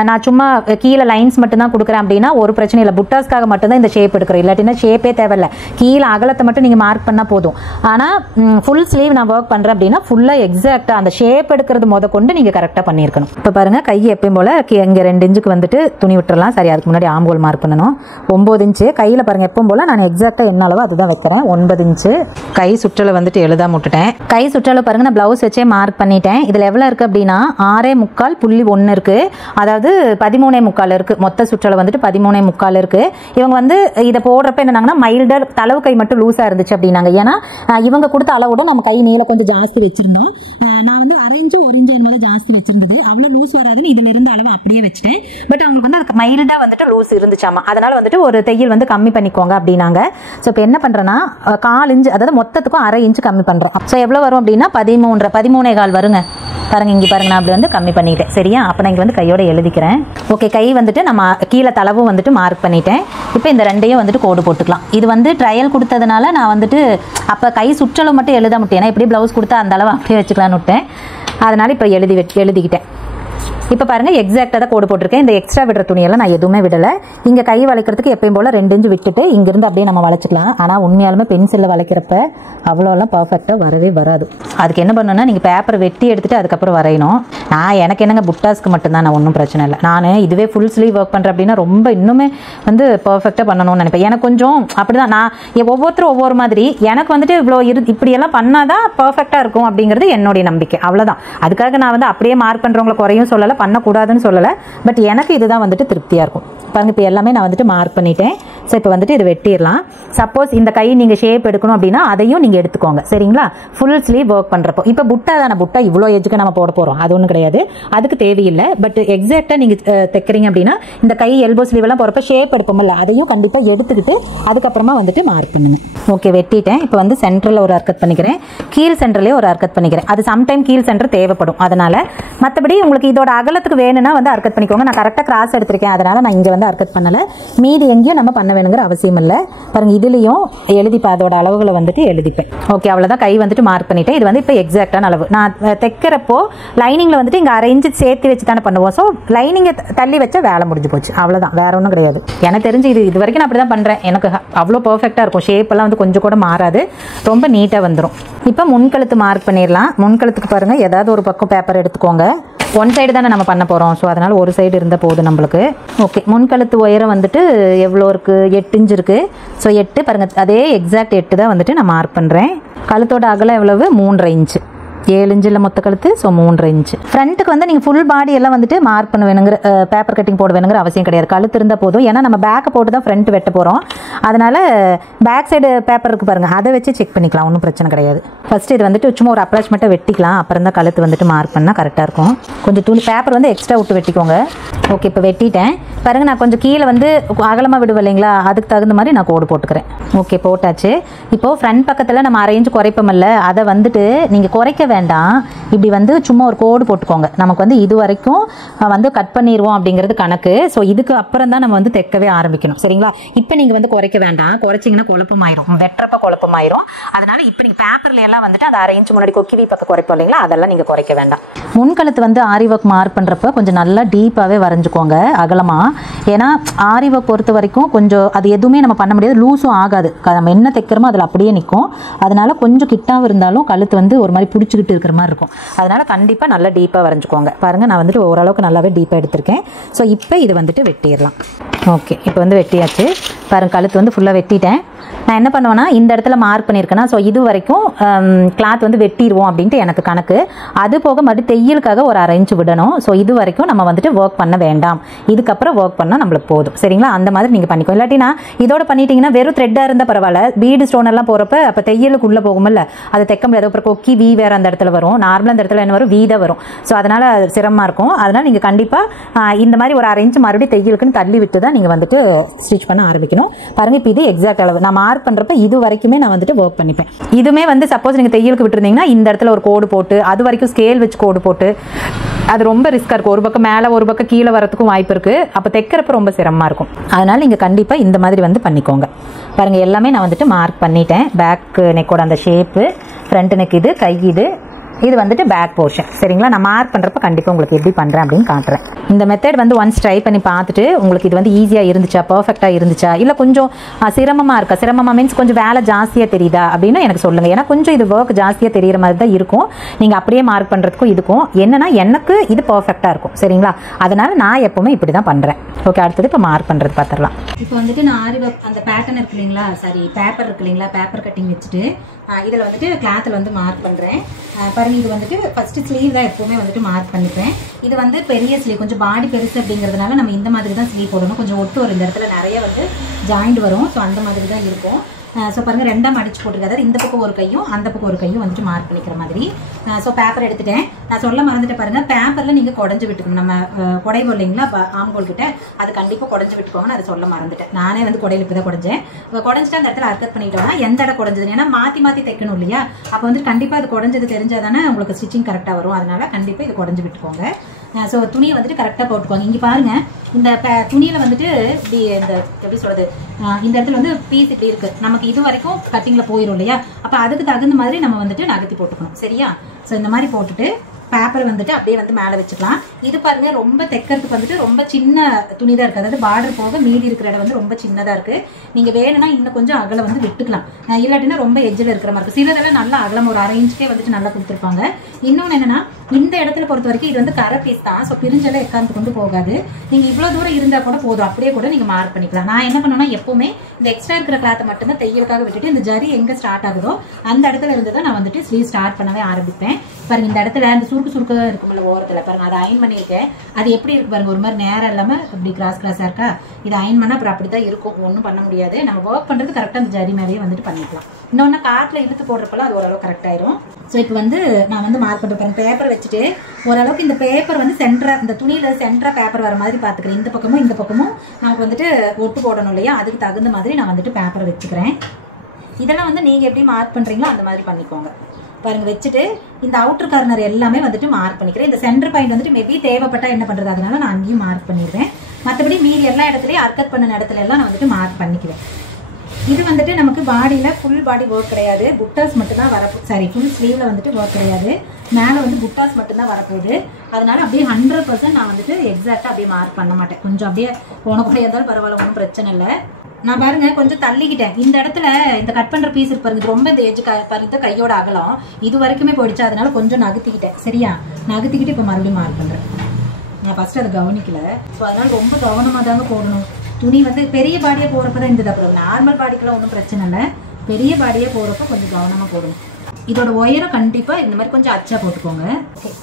நான் சும்மா கீழே லைன்ஸ் மட்டும் தான் கொடுக்குறேன் அப்படின்னா ஒரு பிரச்சனை இல்லை. புட்டாஸ்க்காக மட்டும்தான் இந்த ஷேப் எடுக்கிறேன், இல்லாட்டினா ஷேப்பே தேவையில்லை. கீழே அகலத்தை மட்டும் நீங்கள் மார்க் பண்ணால் போதும். ஆனால் ஃபுல் ஸ்லீவ் நான் ஒர்க் பண்ணுறேன் அப்படின்னா ஃபுல்லாக எக்ஸாக்டாக அந்த ஷேப் எடுக்கிறது கொண்டு நீங்கள் கரெக்டாக பண்ணியிருக்கணும். இப்போ பாருங்கள், கை எப்பயும் போல் இங்கே 2 இன்ச்சுக்கு வந்துட்டு துணி விட்டுறலாம். சரி, அதுக்கு முன்னாடி ஆம்போல் மார்க் பண்ணணும். 9 இன்ச்சு. கையில் பாருங்கள், எப்பவும் போல் நான் எக்ஸாக்டாக என்ன அளவோ அதுதான் வைக்கிறேன். 9 இன்ச்சு. கை சுற்றலை வந்துட்டு எழுதாம விட்டுட்டேன். கை சுற்றலை பாருங்கள், நான் ப்ளவுஸ் வச்சே மார்க் பண்ணிட்டேன். இதில் எவ்வளோ இருக்குது அப்படின்னா 6.75.1 இருக்குது. அதாவது 13.75 இருக்குது. மொத்த சுற்றலை வந்துட்டு 13.75 இருக்குது. இவங்க வந்து இதை போடுறப்ப என்னன்னாங்கன்னா மைல்டர் தளவு கை மட்டும் லூஸாக இருந்துச்சு அப்படின்னாங்க. ஏன்னா இவங்க கொடுத்த அளவோட நம்ம கை நீளம் கொஞ்சம் ஜாஸ்தி வச்சுருந்தோம். நான் வந்து அரை இன்ச்சு 1 இன்ச்சு என்னமோ ஜாஸ்தி வச்சிருந்தது. அவ்வளோ லூஸ் வராதுன்னு இதில் இருந்த அளவு அப்படியே வச்சுட்டேன். பட் அவங்களுக்கு வந்து அதுக்கு மைல்டாக வந்துட்டு லூஸ் இருந்துச்சாமா, அதனால வந்துட்டு ஒரு தையல் வந்து கம்மி பண்ணிக்கோங்க அப்படின்னாங்க. ஸோ இப்போ என்ன பண்ணுறேன்னா 1/4 இன்ச்சு, அதாவது மொத்தத்துக்கும் அரை இன்ச்சு கம்மி பண்ணுறேன். ஸோ எவ்வளோ வரும் அப்படின்னா 13.25 வருங்க. பாருங்க, இங்கே பாருங்க, நான் அப்படி வந்து கம்மி பண்ணிட்டேன். சரியா? அப்போ நான் இங்கே வந்து கையோட எழுதிக்கிறேன். ஓகே, கை வந்துட்டு நம்ம கீழே தளவும் வந்துட்டு மார்க் பண்ணிட்டேன். இப்போ இந்த 2ஐயும் வந்துட்டு கோடு போட்டுக்கலாம். இது வந்து ட்ரையல் கொடுத்ததுனால நான் வந்துட்டு அப்போ கை சுற்றளவு மட்டும் எழுத மாட்டேன். ஏன்னா இப்படி ப்ளவுஸ் கொடுத்தா அந்த அளவு அப்படியே வச்சுக்கலான்னு விட்டேன். அதனால் இப்போ எழுதிக்கிட்டேன். இப்போ பாருங்கள், எக்ஸாக்டாக தான் கோடு போட்டிருக்கேன். இந்த எக்ஸ்ட்ரா விடுற துணியெல்லாம் நான் எதுவுமே விடலை. இங்கே கை வளைக்கிறதுக்கு எப்பயும் போல் 2 இன்ச்சு விட்டுட்டு இங்கேருந்து அப்படியே நம்ம வளைச்சிக்கலாம். ஆனால் உண்மையாலுமே பென்சிலில் வளைக்கிறப்ப அவ்வளோலாம் பர்ஃபெக்டாக வரவே வராது. அதுக்கு என்ன பண்ணணும்னா நீங்கள் பேப்பரை வெட்டி எடுத்துகிட்டு அதுக்கப்புறம் வரையணும். எனக்கு என்னங்க புட்டாஸ்க்கு மட்டும்தான், நான் ஒன்றும் பிரச்சனை இல்லை. நான் இதுவே ஃபுல் ஸ்லீவ் ஒர்க் பண்ணுறேன் அப்படின்னா ரொம்ப இன்னுமே வந்து பர்ஃபெக்டாக பண்ணணும்னு நினைப்பேன். எனக்கு கொஞ்சம் அப்படி தான். நான் ஒவ்வொருத்தரும் ஒவ்வொரு மாதிரி. எனக்கு வந்துட்டு இவ்வளோ இப்படியெல்லாம் பண்ணால் தான் பர்ஃபெக்டாக இருக்கும் அப்படிங்கிறது என்னுடைய நம்பிக்கை. அவ்வளோதான். அதுக்காக நான் வந்து அப்படியே மார்க் பண்ணுறவங்களை குறையும் சொல்லலை, பண்ணக்கூடாதுன்னு சொல்லலை. பட் எனக்கு இதுதான் வந்துட்டு திருப்தியாக இருக்கும். பாருங்க, இப்போ எல்லாமே நான் வந்துட்டு மார்க் பண்ணிட்டேன். ஸோ இப்போ வந்துட்டு இது வெட்டிடலாம். சப்போஸ் இந்த கை நீங்கள் ஷேப் எடுக்கணும் அப்படின்னா அதையும் நீங்கள் எடுத்துக்கோங்க சரிங்களா. ஃபுல் ஸ்லீவ் ஒர்க் பண்ணுறப்போ இப்போ புட்டா தானே, புட்டா இவ்வளோ எஜுக்கு நம்ம போட போகிறோம், அது ஒன்றும் கிடையாது, அதுக்கு தேவையில்லை. பட் எக்ஸாக்டாக நீங்கள் தைக்கிறீங்க அப்படின்னா இந்த கை எல்போ ஸ்லீவ் எல்லாம் போகிறப்ப ஷேப் எடுப்போம்ல, அதையும் கண்டிப்பாக எடுத்துக்கிட்டு அதுக்கப்புறமா வந்துட்டு மார்க் பண்ணுங்க. ஓகே, வெட்டிட்டேன். இப்போ வந்து சென்டரில் ஒரு அர்க்கட் பண்ணிக்கிறேன், கீழ் சென்டர்லேயே ஒரு அர்க்கட் பண்ணிக்கிறேன். அது சம்டைம் கீழ் சென்டர் தேவைப்படும், அதனால. மற்றபடி உங்களுக்கு இதோட அகலத்துக்கு வேணும்னா வந்து அர்க்கட் பண்ணிக்கோங்க. நான் கரெக்டாக கிராஸ் எடுத்திருக்கேன், அதனால நான் இங்கே வந்து அர்க்கட் பண்ணலை. மீதி எங்கேயும் நம்ம பண்ண வேணுங்கிற அவசியம் இல்லை. பாருங்க, இதுலேயும் எழுதிப்பேன், அதோட அளவுகளை வந்துட்டு எழுதிப்பேன். ஓகே, அவ்வளோதான். கை வந்துட்டு மார்க் பண்ணிட்டேன். இது வந்து இப்போ எக்ஸாக்டான அளவு. நான் தைக்கிறப்போ லைனிங்கில் வந்துட்டு இங்கே அரை இன்ச்சு சேர்த்து வச்சு தானே பண்ணுவோம். ஸோ லைனிங்கை தள்ளி வச்சா வேலை முடிஞ்சு போச்சு, அவ்வளோதான், வேற ஒன்றும் கிடையாது. எனக்கு தெரிஞ்சு இது வரைக்கும் நான் அப்படி தான் பண்ணுறேன். எனக்கு அவ்வளோ பர்ஃபெக்டாக இருக்கும், ஷேப்பெல்லாம் வந்து கொஞ்சம் கூட மாறாது, ரொம்ப நீட்டாக வந்துடும். இப்போ முன்கழுத்து மார்க் பண்ணிடலாம். முன்கழுத்துக்கு பாருங்கள், ஏதாவது ஒரு பக்கம் பேப்பர் எடுத்துக்கோங்க. ஒன் சைடு தானே நம்ம பண்ண போகிறோம், ஸோ அதனால் ஒரு சைடு இருந்தால் போதும் நம்மளுக்கு. ஓகே, முன்கழுத்து உயரம் வந்துட்டு எவ்வளோ இருக்குது? 8 இன்ச்சு இருக்குது. ஸோ 8 பாருங்கள், அதே எக்ஸாக்ட் 8 தான் வந்துட்டு நான் மார்க் பண்ணுறேன். கழுத்தோட அகலம் எவ்வளவு? 3.5 இன்ச்சு. 7 இன்ச்சில் மொத்த கழுத்து, ஸோ 3.5 இன்ச்சு. ஃப்ரண்ட்டுக்கு வந்து நீங்கள் ஃபுல் பாடி எல்லாம் வந்துட்டு மார்க் பண்ண வேணுங்கிற, பேப்பர் கட்டிங் போட வேணுங்கிற அவசியம் கிடையாது. கழுத்து இருந்தால் போதும். ஏன்னா நம்ம பேக்கை போட்டு தான் ஃப்ரண்ட் வெட்ட போகிறோம். அதனால் பேக் சைடு பேப்பர் இருக்குது பாருங்கள், அதை வச்சு செக் பண்ணிக்கலாம், ஒன்றும் பிரச்சனை கிடையாது. ஃபஸ்ட்டு இது வந்துட்டு சும்மா ஒரு அப்ராச் மட்டும் வெட்டிக்கலாம், அப்புறம் தான் கழுத்து வந்துட்டு மார்க் பண்ணால் கரெக்டாக இருக்கும். கொஞ்சம் துணி பேப்பர் வந்து எக்ஸ்ட்ரா விட்டு வெட்டிக்கோங்க. ஓகே, இப்போ வெட்டிட்டேன் பாருங்கள். நான் கொஞ்சம் கீழே வந்து அகலமாக விடுவேன் இல்லைங்களா, அதுக்கு தகுந்த மாதிரி நான் கோடு போட்டுக்கிறேன். ஓகே, போட்டாச்சு. இப்போது ஃப்ரண்ட் பக்கத்தில் நம்ம அரை இன்ச்சு குறைப்போம்ல, அதை வந்துட்டு நீங்கள் குறைக்க வேண்டாம், இப்படி வந்து சும்மா ஒரு கோடு போட்டுக்கோங்க. நமக்கு வந்து இது வரைக்கும் வந்து கட் பண்ணிடுவோம் அப்படிங்கிறது கணக்கு. ஸோ இதுக்கு அப்புறம் தான் நம்ம வந்து தைக்கவே ஆரம்பிக்கணும் சரிங்களா. இப்போ நீங்கள் வந்து குறைக்க வேண்டாம், குறைச்சிங்கன்னா குழப்பமாயிரும், வெட்டுறப்ப குழப்பமாயிரும். அதனால இப்போ நீங்கள் பேப்பர்ல எல்லாம் வந்துட்டு அந்த அரை இன்ச்சு முன்னாடி கொக்கிவி பக்கம் குறைப்போம் இல்லைங்களா, அதெல்லாம் நீங்கள் குறைக்க வேண்டாம். முன்கழுத்து வந்து ஆரி ஒர்க் மார்க் பண்ணுறப்ப கொஞ்சம் நல்லா டீப்பாகவே வரைஞ்சிக்கோங்க அகலமாக. ஏன்னா ஆரி ஒர்க் பொறுத்த வரைக்கும் கொஞ்சம் அது எதுவுமே நம்ம பண்ண முடியாது, லூஸும் ஆகாது, நம்ம என்ன தைக்கிறோமோ அதில் அப்படியே நிற்கும். அதனால கொஞ்சம் கிட்டாக இருந்தாலும் கழுத்து வந்து ஒரு மாதிரி பிடிச்சிக்கிட்டு இருக்கிற மாதிரி இருக்கும். அதனால் கண்டிப்பாக நல்லா டீப்பாக வரைஞ்சிக்கோங்க. பாருங்கள், நான் வந்துட்டு ஓரளவுக்கு நல்லாவே டீப்பாக எடுத்திருக்கேன். ஸோ இப்போ இது வந்துட்டு வெட்டிடலாம். ஓகே, இப்போ வந்து வெட்டியாச்சு பாருங்கள், கழுத்து வந்து ஃபுல்லாக வெட்டிட்டேன். நான் என்ன பண்ணுவேன்னா இந்த இடத்துல மார்க் பண்ணியிருக்கேன்னா, ஸோ இது வரைக்கும் கிளாத் வந்து வெட்டிடுவோம் அப்படின்ட்டு எனக்கு கணக்கு. அது போக மறுபடியும் தையலுக்காக ஒரு அரை இன்ச்சு விடணும். ஸோ இது வரைக்கும் நம்ம வந்துட்டு ஒர்க் பண்ண வேண்டாம், இதுக்கப்புறம் ஒர்க் பண்ணால் நம்மளுக்கு போதும் சரிங்களா. அந்த மாதிரி நீங்கள் பண்ணிக்கோ. இல்லாட்டினா இதோட பண்ணிட்டீங்கன்னா வெறும் த்ரெட்டாக இருந்தால் பரவாயில்ல, பீடு ஸ்டோன் எல்லாம் போகிறப்ப அப்போ தையலுக்கு உள்ளே போகும்ல, அதை தைக்க முடியாது. அப்புறம் கொக்கி வி வேறு அந்த இடத்துல வரும், நார்மலாக அந்த இடத்துல என்ன வரும், வீ தான் வரும். ஸோ அதனால் சிரமமாக இருக்கும். அதனால் நீங்கள் கண்டிப்பாக இந்த மாதிரி ஒரு அரை இன்ச்சு மறுபடியும் தையலுக்குன்னு தள்ளி விட்டு தான் நீங்கள் வந்துட்டு ஸ்டிச் பண்ண ஆரம்பிக்கணும். பாருங்கள், இப்போ இது எக்ஸாக்ட் அளவு நான் மார்க் பண்ணுறப்ப இது வரைக்குமே நான் வந்துட்டு ஒர்க் பண்ணிப்பேன். இதுவுமே வந்து சப்போஸ் நீங்கள் தையலுக்கு விட்டுருந்தீங்கன்னா இந்த இடத்துல ஒரு கோடு போட்டு அது வரைக்கும் ஸ்கேல் வச்சு கோடு போட்டு அது ரொம்ப ரிஸ்க்காக இருக்கும். ஒரு பக்கம் மேலே ஒரு பக்கம் கீழே வரத்துக்கும் வாய்ப்பு இருக்குது. அப்போ தைக்கிறப்ப ரொம்ப சிரமமாக இருக்கும். அதனால் நீங்கள் கண்டிப்பாக இந்த மாதிரி வந்து பண்ணிக்கோங்க. பாருங்கள், எல்லாமே நான் வந்துட்டு மார்க் பண்ணிட்டேன். பேக் நெக்கோட அந்த ஷேப்பு, ஃப்ரண்ட் நெக் இது, கை இது வந்துட்டு பேக் போர்ஷன் சரிங்களா. நான் மார்க் பண்ணுறப்ப கண்டிப்பாக உங்களுக்கு எப்படி பண்ணுறேன் அப்படின்னு காட்டுறேன். இந்த மெத்தட் வந்து ஒன்ஸ் ட்ரை பண்ணி பார்த்துட்டு உங்களுக்கு இது வந்து ஈஸியாக இருந்துச்சா, பர்ஃபெக்டாக இருந்துச்சா, இல்லை கொஞ்சம் சிரமமாக இருக்கா, சிரமமாக மீன்ஸ் கொஞ்சம் வேலை ஜாஸ்தியாக தெரியுதா அப்படின்னு எனக்கு சொல்லுங்கள். ஏன்னா கொஞ்சம் இது ஒர்க் ஜாஸ்தியாக தெரிகிற மாதிரி தான் இருக்கும். நீங்கள் அப்படியே மார்க் பண்ணுறதுக்கும் இதுக்கும் என்னென்னா எனக்கு இது பர்ஃபெக்டாக இருக்கும் சரிங்களா. அதனால் நான் எப்போவுமே இப்படி தான் பண்ணுறேன். ஓகே, அடுத்தது இப்போ மார்க் பண்ணுறது பார்த்துடலாம். இப்போ வந்துட்டு நான் ஆரி ஒர்க் அந்த பேட்டர்ன் இருக்கு இல்லைங்களா, சாரி பேப்பர் இருக்கு இல்லைங்களா, பேப்பர் கட்டிங் வச்சுட்டு இதில் வந்துட்டு கிளாத்தில் வந்து மார்க் பண்ணுறேன். பாருங்கள், இது வந்துட்டு ஃபஸ்ட்டு ஸ்லீவ் தான் எப்போவுமே வந்துட்டு மார்க் பண்ணிப்பேன். இது வந்து பெரிய ஸ்லீவ், கொஞ்சம் பாடி பெருசு அப்படிங்கிறதுனால நம்ம இந்த மாதிரி தான் ஸ்லீவ் போடணும். கொஞ்சம் ஒட்டு வரும், இந்த இடத்துல நிறைய வந்து ஜாயிண்ட் வரும். ஸோ அந்த மாதிரி தான் இருக்கும். ஸோ பாருங்கள், ரெண்டாக மடிச்சு போட்டுருக்காது, இந்த பக்கம் ஒரு கையும் அந்த பக்கம் ஒரு கையும் வந்துட்டு மார்க் பண்ணிக்கிற மாதிரி. ஸோ பேப்பர் எடுத்துட்டேன். நான் சொல்ல மறந்துட்டு பாருங்கள், பேப்பரில் நீங்கள் குடஞ்சி விட்டுக்கணும். நம்ம குடைவோம் இல்லைங்களா ஆம்கோல் கிட்ட, அது கண்டிப்பாக குடஞ்சி விட்டுக்கோங்கன்னு அதை சொல்ல மறந்துட்டேன். நானே வந்து குடையில் இப்போ தான் குடஞ்சேன். குடஞ்சிட்டு அந்த இடத்துல அர்க்கட் பண்ணிட்டோம்னா எந்த இடம் குடஞ்சது, ஏன்னா மாற்றி மாற்றி தைக்கணும் இல்லையா. அப்போ வந்து கண்டிப்பாக அது குடஞ்சது தெரிஞ்சால் தானே உங்களுக்கு ஸ்டிச்சிங் கரெக்டாக வரும். அதனால கண்டிப்பாக இது குடஞ்சி விட்டுக்கோங்க. ஸோ துணியை வந்துட்டு கரெக்டாக போட்டுக்கோங்க. இங்கே பாருங்கள், இந்த துணியில் வந்துட்டு இப்படி இந்த எப்படி சொல்கிறது, இந்த இடத்துல வந்து பீஸ் இப்படி இருக்குது, நமக்கு இது வரைக்கும் கட்டிங்கில் போயிடும் இல்லையா. அப்போ அதுக்கு தகுந்த மாதிரி நம்ம வந்துட்டு நகர்த்தி போட்டுக்கணும் சரியா. ஸோ இந்த மாதிரி போட்டுட்டு பேப்பர் வந்துட்டு அப்படியே வந்து மேலே வச்சுக்கலாம். இது பாருங்க, ரொம்ப தைக்கிறதுக்கு வந்துட்டு ரொம்ப சின்ன துணி தான் இருக்குது. அதாவது பார்டர் போக மீதி இருக்கிற இடம் வந்து ரொம்ப சின்னதாக இருக்குது. நீங்கள் வேணும்னா இன்னும் கொஞ்சம் அகலம் வந்து விட்டுக்கலாம், இல்லாட்டினா ரொம்ப எஜ்ஜில் இருக்கிற மாதிரி இருக்கும். சிலதெல்லாம் நல்லா அகலம் ஒரு அரை இன்ச்சுக்கே வந்துட்டு நல்லா கொடுத்துருப்பாங்க. இன்னொன்று என்னன்னா, இந்த இடத்துல பொறுத்த வரைக்கும் இது வந்து கரை பீஸ் தான். ஸோ பிரிஞ்செல்லாம் எக்காந்து கொண்டு போகாது. நீங்கள் இவ்வளோ தூரம் இருந்தால் கூட போதும், அப்படியே கூட நீங்கள் மார்க் பண்ணிக்கலாம். நான் என்ன பண்ணுவேன்னா எப்பவுமே இந்த எக்ஸ்ட்ரா இருக்கிற கிளாத்தை மட்டும்தான் தையலுக்காக விட்டுட்டு இந்த ஜரி எங்கே ஸ்டார்ட் ஆகுதோ அந்த இடத்துல இருந்து தான் நான் வந்துட்டு ஸ்லீவ் ஸ்டார்ட் பண்ணவே ஆரம்பிப்பேன். பாருங்க இந்த இடத்துல அந்த சுருக்கு சுருக்க இருக்கும்ல ஓரத்தில் பாருங்க, அதை அயன் பண்ணியிருக்கேன். அது எப்படி இருக்கு பாருங்க, ஒரு மாதிரி நேரம் இல்லாமல் இப்படி கிராஸ் கிராஸாக இருக்கா. இது அயன் பண்ணால் அப்புறம் அப்படி தான் இருக்கும், ஒன்றும் பண்ண முடியாது. நம்ம ஒர்க் பண்ணுறது கரெக்டாக அந்த ஜரி மேலேயே வந்துட்டு பண்ணிக்கலாம். இன்னொன்று காட்டில் இழுத்து போடுறப்பெல்லாம் அது ஓரளவு கரெக்டாயிரும். ஸோ இப்போ வந்து நான் வந்து மார்க் பண்ணுறேன். பேப்பர் வச்சுட்டு ஓரளவுக்கு இந்த பேப்பர் வந்து சென்டரா, இந்த துணியில் சென்டரா பேப்பர் வர மாதிரி பார்த்துக்கிறேன். இந்த பக்கமும் நமக்கு வந்துட்டு ஒட்டு போடணும் இல்லையா, அதுக்கு தகுந்த மாதிரி நான் வந்துட்டு பேப்பரை வச்சுக்கிறேன். இதெல்லாம் வந்து நீங்கள் எப்படி மார்க் பண்ணுறீங்களோ அந்த மாதிரி பண்ணிக்கோங்க. பாருங்க வச்சுட்டு இந்த அவுட்டர் கார்னர் எல்லாமே வந்துட்டு மார்க் பண்ணிக்கிறேன். இந்த சென்டர் பாயிண்ட் வந்துட்டு மேபி தேவைப்பட்டா என்ன பண்ணுறது, அதனால நான் அங்கேயும் மார்க் பண்ணிடுவேன். மற்றபடி மீதி எல்லா இடத்துலையும் அர்க்கட் பண்ண இடத்துல எல்லாம் நான் வந்துட்டு மார்க் பண்ணிக்குவேன். இது வந்துட்டு நமக்கு பாடியில் ஃபுல் பாடி ஒர்க் கிடையாது, புட்டாஸ் மட்டும்தான் ஃபுல் ஸ்லீவில் வந்துட்டு ஒர்க் கிடையாது. மேலே வந்து புட்டாஸ் மட்டும்தான் வரப்போகுது. அதனால அப்படியே 100% நான் வந்துட்டு எக்ஸாக்டாக அப்படியே மார்க் பண்ண மாட்டேன். கொஞ்சம் அப்படியே போனக்கூடிய இருந்தாலும் பரவாயில்ல, ஒன்றும் பிரச்சனை இல்லை. நான் பாருங்க கொஞ்சம் தள்ளிக்கிட்டேன். இந்த இடத்துல இந்த கட் பண்ணுற பீஸ் இருக்கு பாருங்க, ரொம்ப இந்த ஏஜ் பாருங்க கையோட அகலம் இது வரைக்குமே போயிடுச்சு. அதனால கொஞ்சம் நகர்த்திக்கிட்டேன். சரியா, நகர்த்திக்கிட்டு இப்போ மறுபடியும் மார்க் பண்ணுறேன். நான் ஃபர்ஸ்ட் அதை கவனிக்கல. ஸோ அதனால ரொம்ப கவனமாக தாங்க போடணும். துணி வந்து பெரிய பாடியே போகிறப்ப தான் இந்த தப்பு. நார்மல் பாடிக்கெல்லாம் ஒன்றும் பிரச்சனை இல்லை, பெரிய பாடியே போகிறப்ப கொஞ்சம் கவனமாக போடணும். இதோட ஒயரம் கண்டிப்பாக இந்த மாதிரி கொஞ்சம் அச்சா போட்டுக்கோங்க.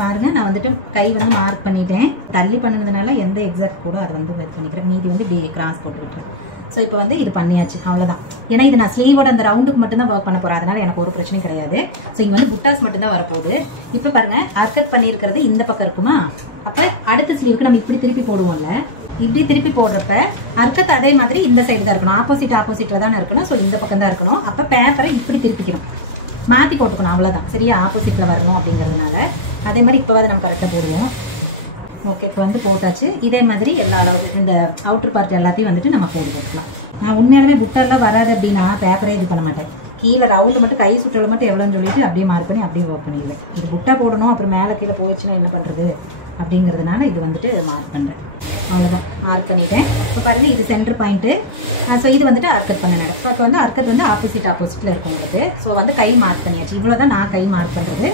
பாருங்க நான் வந்துட்டு கை வந்து மார்க் பண்ணிட்டேன். தள்ளி பண்ணதுனால எந்த எக்ஸாக்ட் கூட அதை வந்து வெயிட் பண்ணிக்கிறேன். மீதி வந்து இப்படி கிராஸ் போட்டு விட்டுறேன். ஸோ இப்போ வந்து இது பண்ணியாச்சு, அவ்வளோதான். ஏன்னா இது நான் ஸ்லீவோட அந்த ரவுண்டுக்கு மட்டும் தான் ஒர்க் பண்ண போகிறேன், அதனால எனக்கு ஒரு பிரச்சனையும் கிடையாது. ஸோ இங்கே வந்து புட்டாஸ் மட்டும் தான் வரப்போகுது. இப்போ பாருங்க அர்க்கட் பண்ணியிருக்கிறது இந்த பக்கம் இருக்குமா, அப்போ அடுத்த ஸ்லீவுக்கு நம்ம இப்படி திருப்பி போடுவோம்ல, இப்படி திருப்பி போடுறப்ப அர்க்கத் அதே மாதிரி இந்த சைடு தான் இருக்கணும், ஆப்போசிட்ல தானே இருக்கணும். ஸோ இந்த பக்கம் தான் இருக்கணும். அப்போ பேப்பரை இப்படி திருப்பிக்கணும், மாற்றி போட்டுக்கணும், அவ்வளோதான். சரியா, ஆப்போசிட்டில் வரணும் அப்படிங்கிறதுனால அதே மாதிரி இப்போ நம்ம கரெக்டாக போடுவோம். ஓகே, இப்போ வந்து போட்டாச்சு. இதே மாதிரி எல்லா அளவு இந்த அவுட்டர் பார்ட் எல்லாத்தையும் வந்துட்டு நம்ம போட்டுக்கலாம். நான் உண்மையாலுமே புட்டெல்லாம் வராது அப்படின்னா பேப்பரே இது பண்ண மாட்டேன். கீழே ரவுண்டு மட்டும் கை சுற்றல மட்டும் எவ்வளோன்னு சொல்லிட்டு அப்படியே மார்க் பண்ணி அப்படியே ஒர்க் பண்ணிடுவேன். இது புட்டா போடணும், அப்புறம் மேலே கீழே போயிடுச்சுன்னா என்ன பண்ணுறது அப்படிங்கிறதுனால இது வந்துட்டு மார்க் பண்ணுறேன். அவ்வளோதான், மார்க் பண்ணிட்டேன். இப்போ பாருங்கள் இது சென்டர் பாயிண்ட்டு. ஸோ இது வந்துட்டு அர்க்கட் பண்ண நட. ஸோ இப்போ வந்து அர்க்கட் வந்து ஆப்போசிட்டில் இருக்கும் உங்களுக்கு. ஸோ வந்து கை மார்க் பண்ணியாச்சு. இவ்வளோ தான் நான் கை மார்க் பண்ணுறது.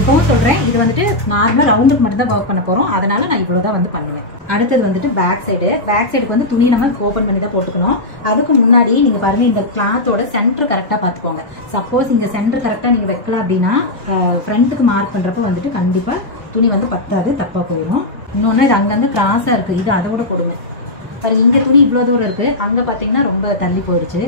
இப்போவும் சொல்கிறேன், இது வந்துட்டு நார்மல் ரவுண்டுக்கு மட்டும் தான் ஒர்க் பண்ண போகிறோம், அதனால நான் இவ்வளோ தான் வந்து பண்ணுவேன். அடுத்தது வந்துட்டு பேக் சைடுக்கு வந்து துணி நம்ம ஓப்பன் பண்ணி தான் போட்டுக்கணும். அதுக்கு முன்னாடி நீங்கள் பாருங்கள் இந்த கிளாத்தோட சென்டர் கரெக்டாக பார்த்துக்கோங்க. சப்போஸ் இங்கே சென்டர் கரெக்டாக நீங்கள் வைக்கல அப்படின்னா ஃப்ரண்ட்டுக்கு மார்க் பண்ணுறப்ப வந்துட்டு கண்டிப்பாக துணி வந்து பத்தாது, தப்பாக போயிடும். இன்னொன்று இது அங்கங்கே கிராஸாக இருக்குது, இது அதை விட கொடுமை. பாருங்க இங்கே துணி இவ்வளோ தூரம் இருக்குது, அங்கே பார்த்தீங்கன்னா ரொம்ப தள்ளி போயிடுச்சு.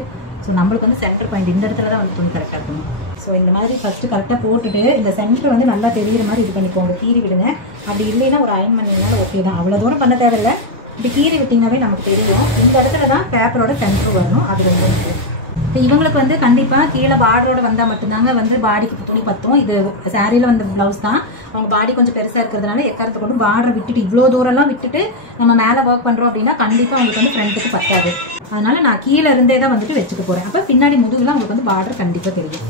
ஸோ நம்மளுக்கு வந்து சென்டர் பாயிண்ட் இந்த இடத்துல தான் வந்து துணி கரெக்டாக இருக்கணும். ஸோ இந்த மாதிரி ஃபஸ்ட்டு கரெக்டாக போட்டுட்டு இந்த சென்டர் வந்து நல்லா தெரிகிற மாதிரி இது பண்ணிக்கோங்க, கீறி விடுங்க. அப்படி இல்லைன்னா ஒரு அயன் பண்ணிங்கனால ஓகே தான், அவ்வளோ தூரம் பண்ண தேவையில்லை. இப்படி கீறி விட்டிங்கனாவே நமக்கு தெரியும். இந்த இடத்துல தான் பேப்பரோட சென்டர் வரணும், அது ரொம்ப முக்கியம். இப்போ இவங்களுக்கு வந்து கண்டிப்பாக கீழே பார்டரோட வந்தால் மட்டும்தாங்க வந்து பாடிக்கு துணி பற்றும். இது சாரியில் வந்த ப்ளவுஸ் தான், அவங்க பாடி கொஞ்சம் பெருசாக இருக்கிறதுனால எக்காரத்தை கொண்டு பார்டரை விட்டுட்டு இவ்வளோ தூரம்லாம் விட்டுட்டு நம்ம மேலே ஒர்க் பண்ணுறோம் அப்படின்னா கண்டிப்பாக அவங்களுக்கு வந்து ஃப்ரண்ட்டுக்கு பத்தாது. அதனால நான் கீழே இருந்தே தான் வந்துட்டு வச்சுக்க போகிறேன். அப்போ பின்னாடி முதுகுலாம் உங்களுக்கு வந்து பார்டர் கண்டிப்பாக தெரியும்.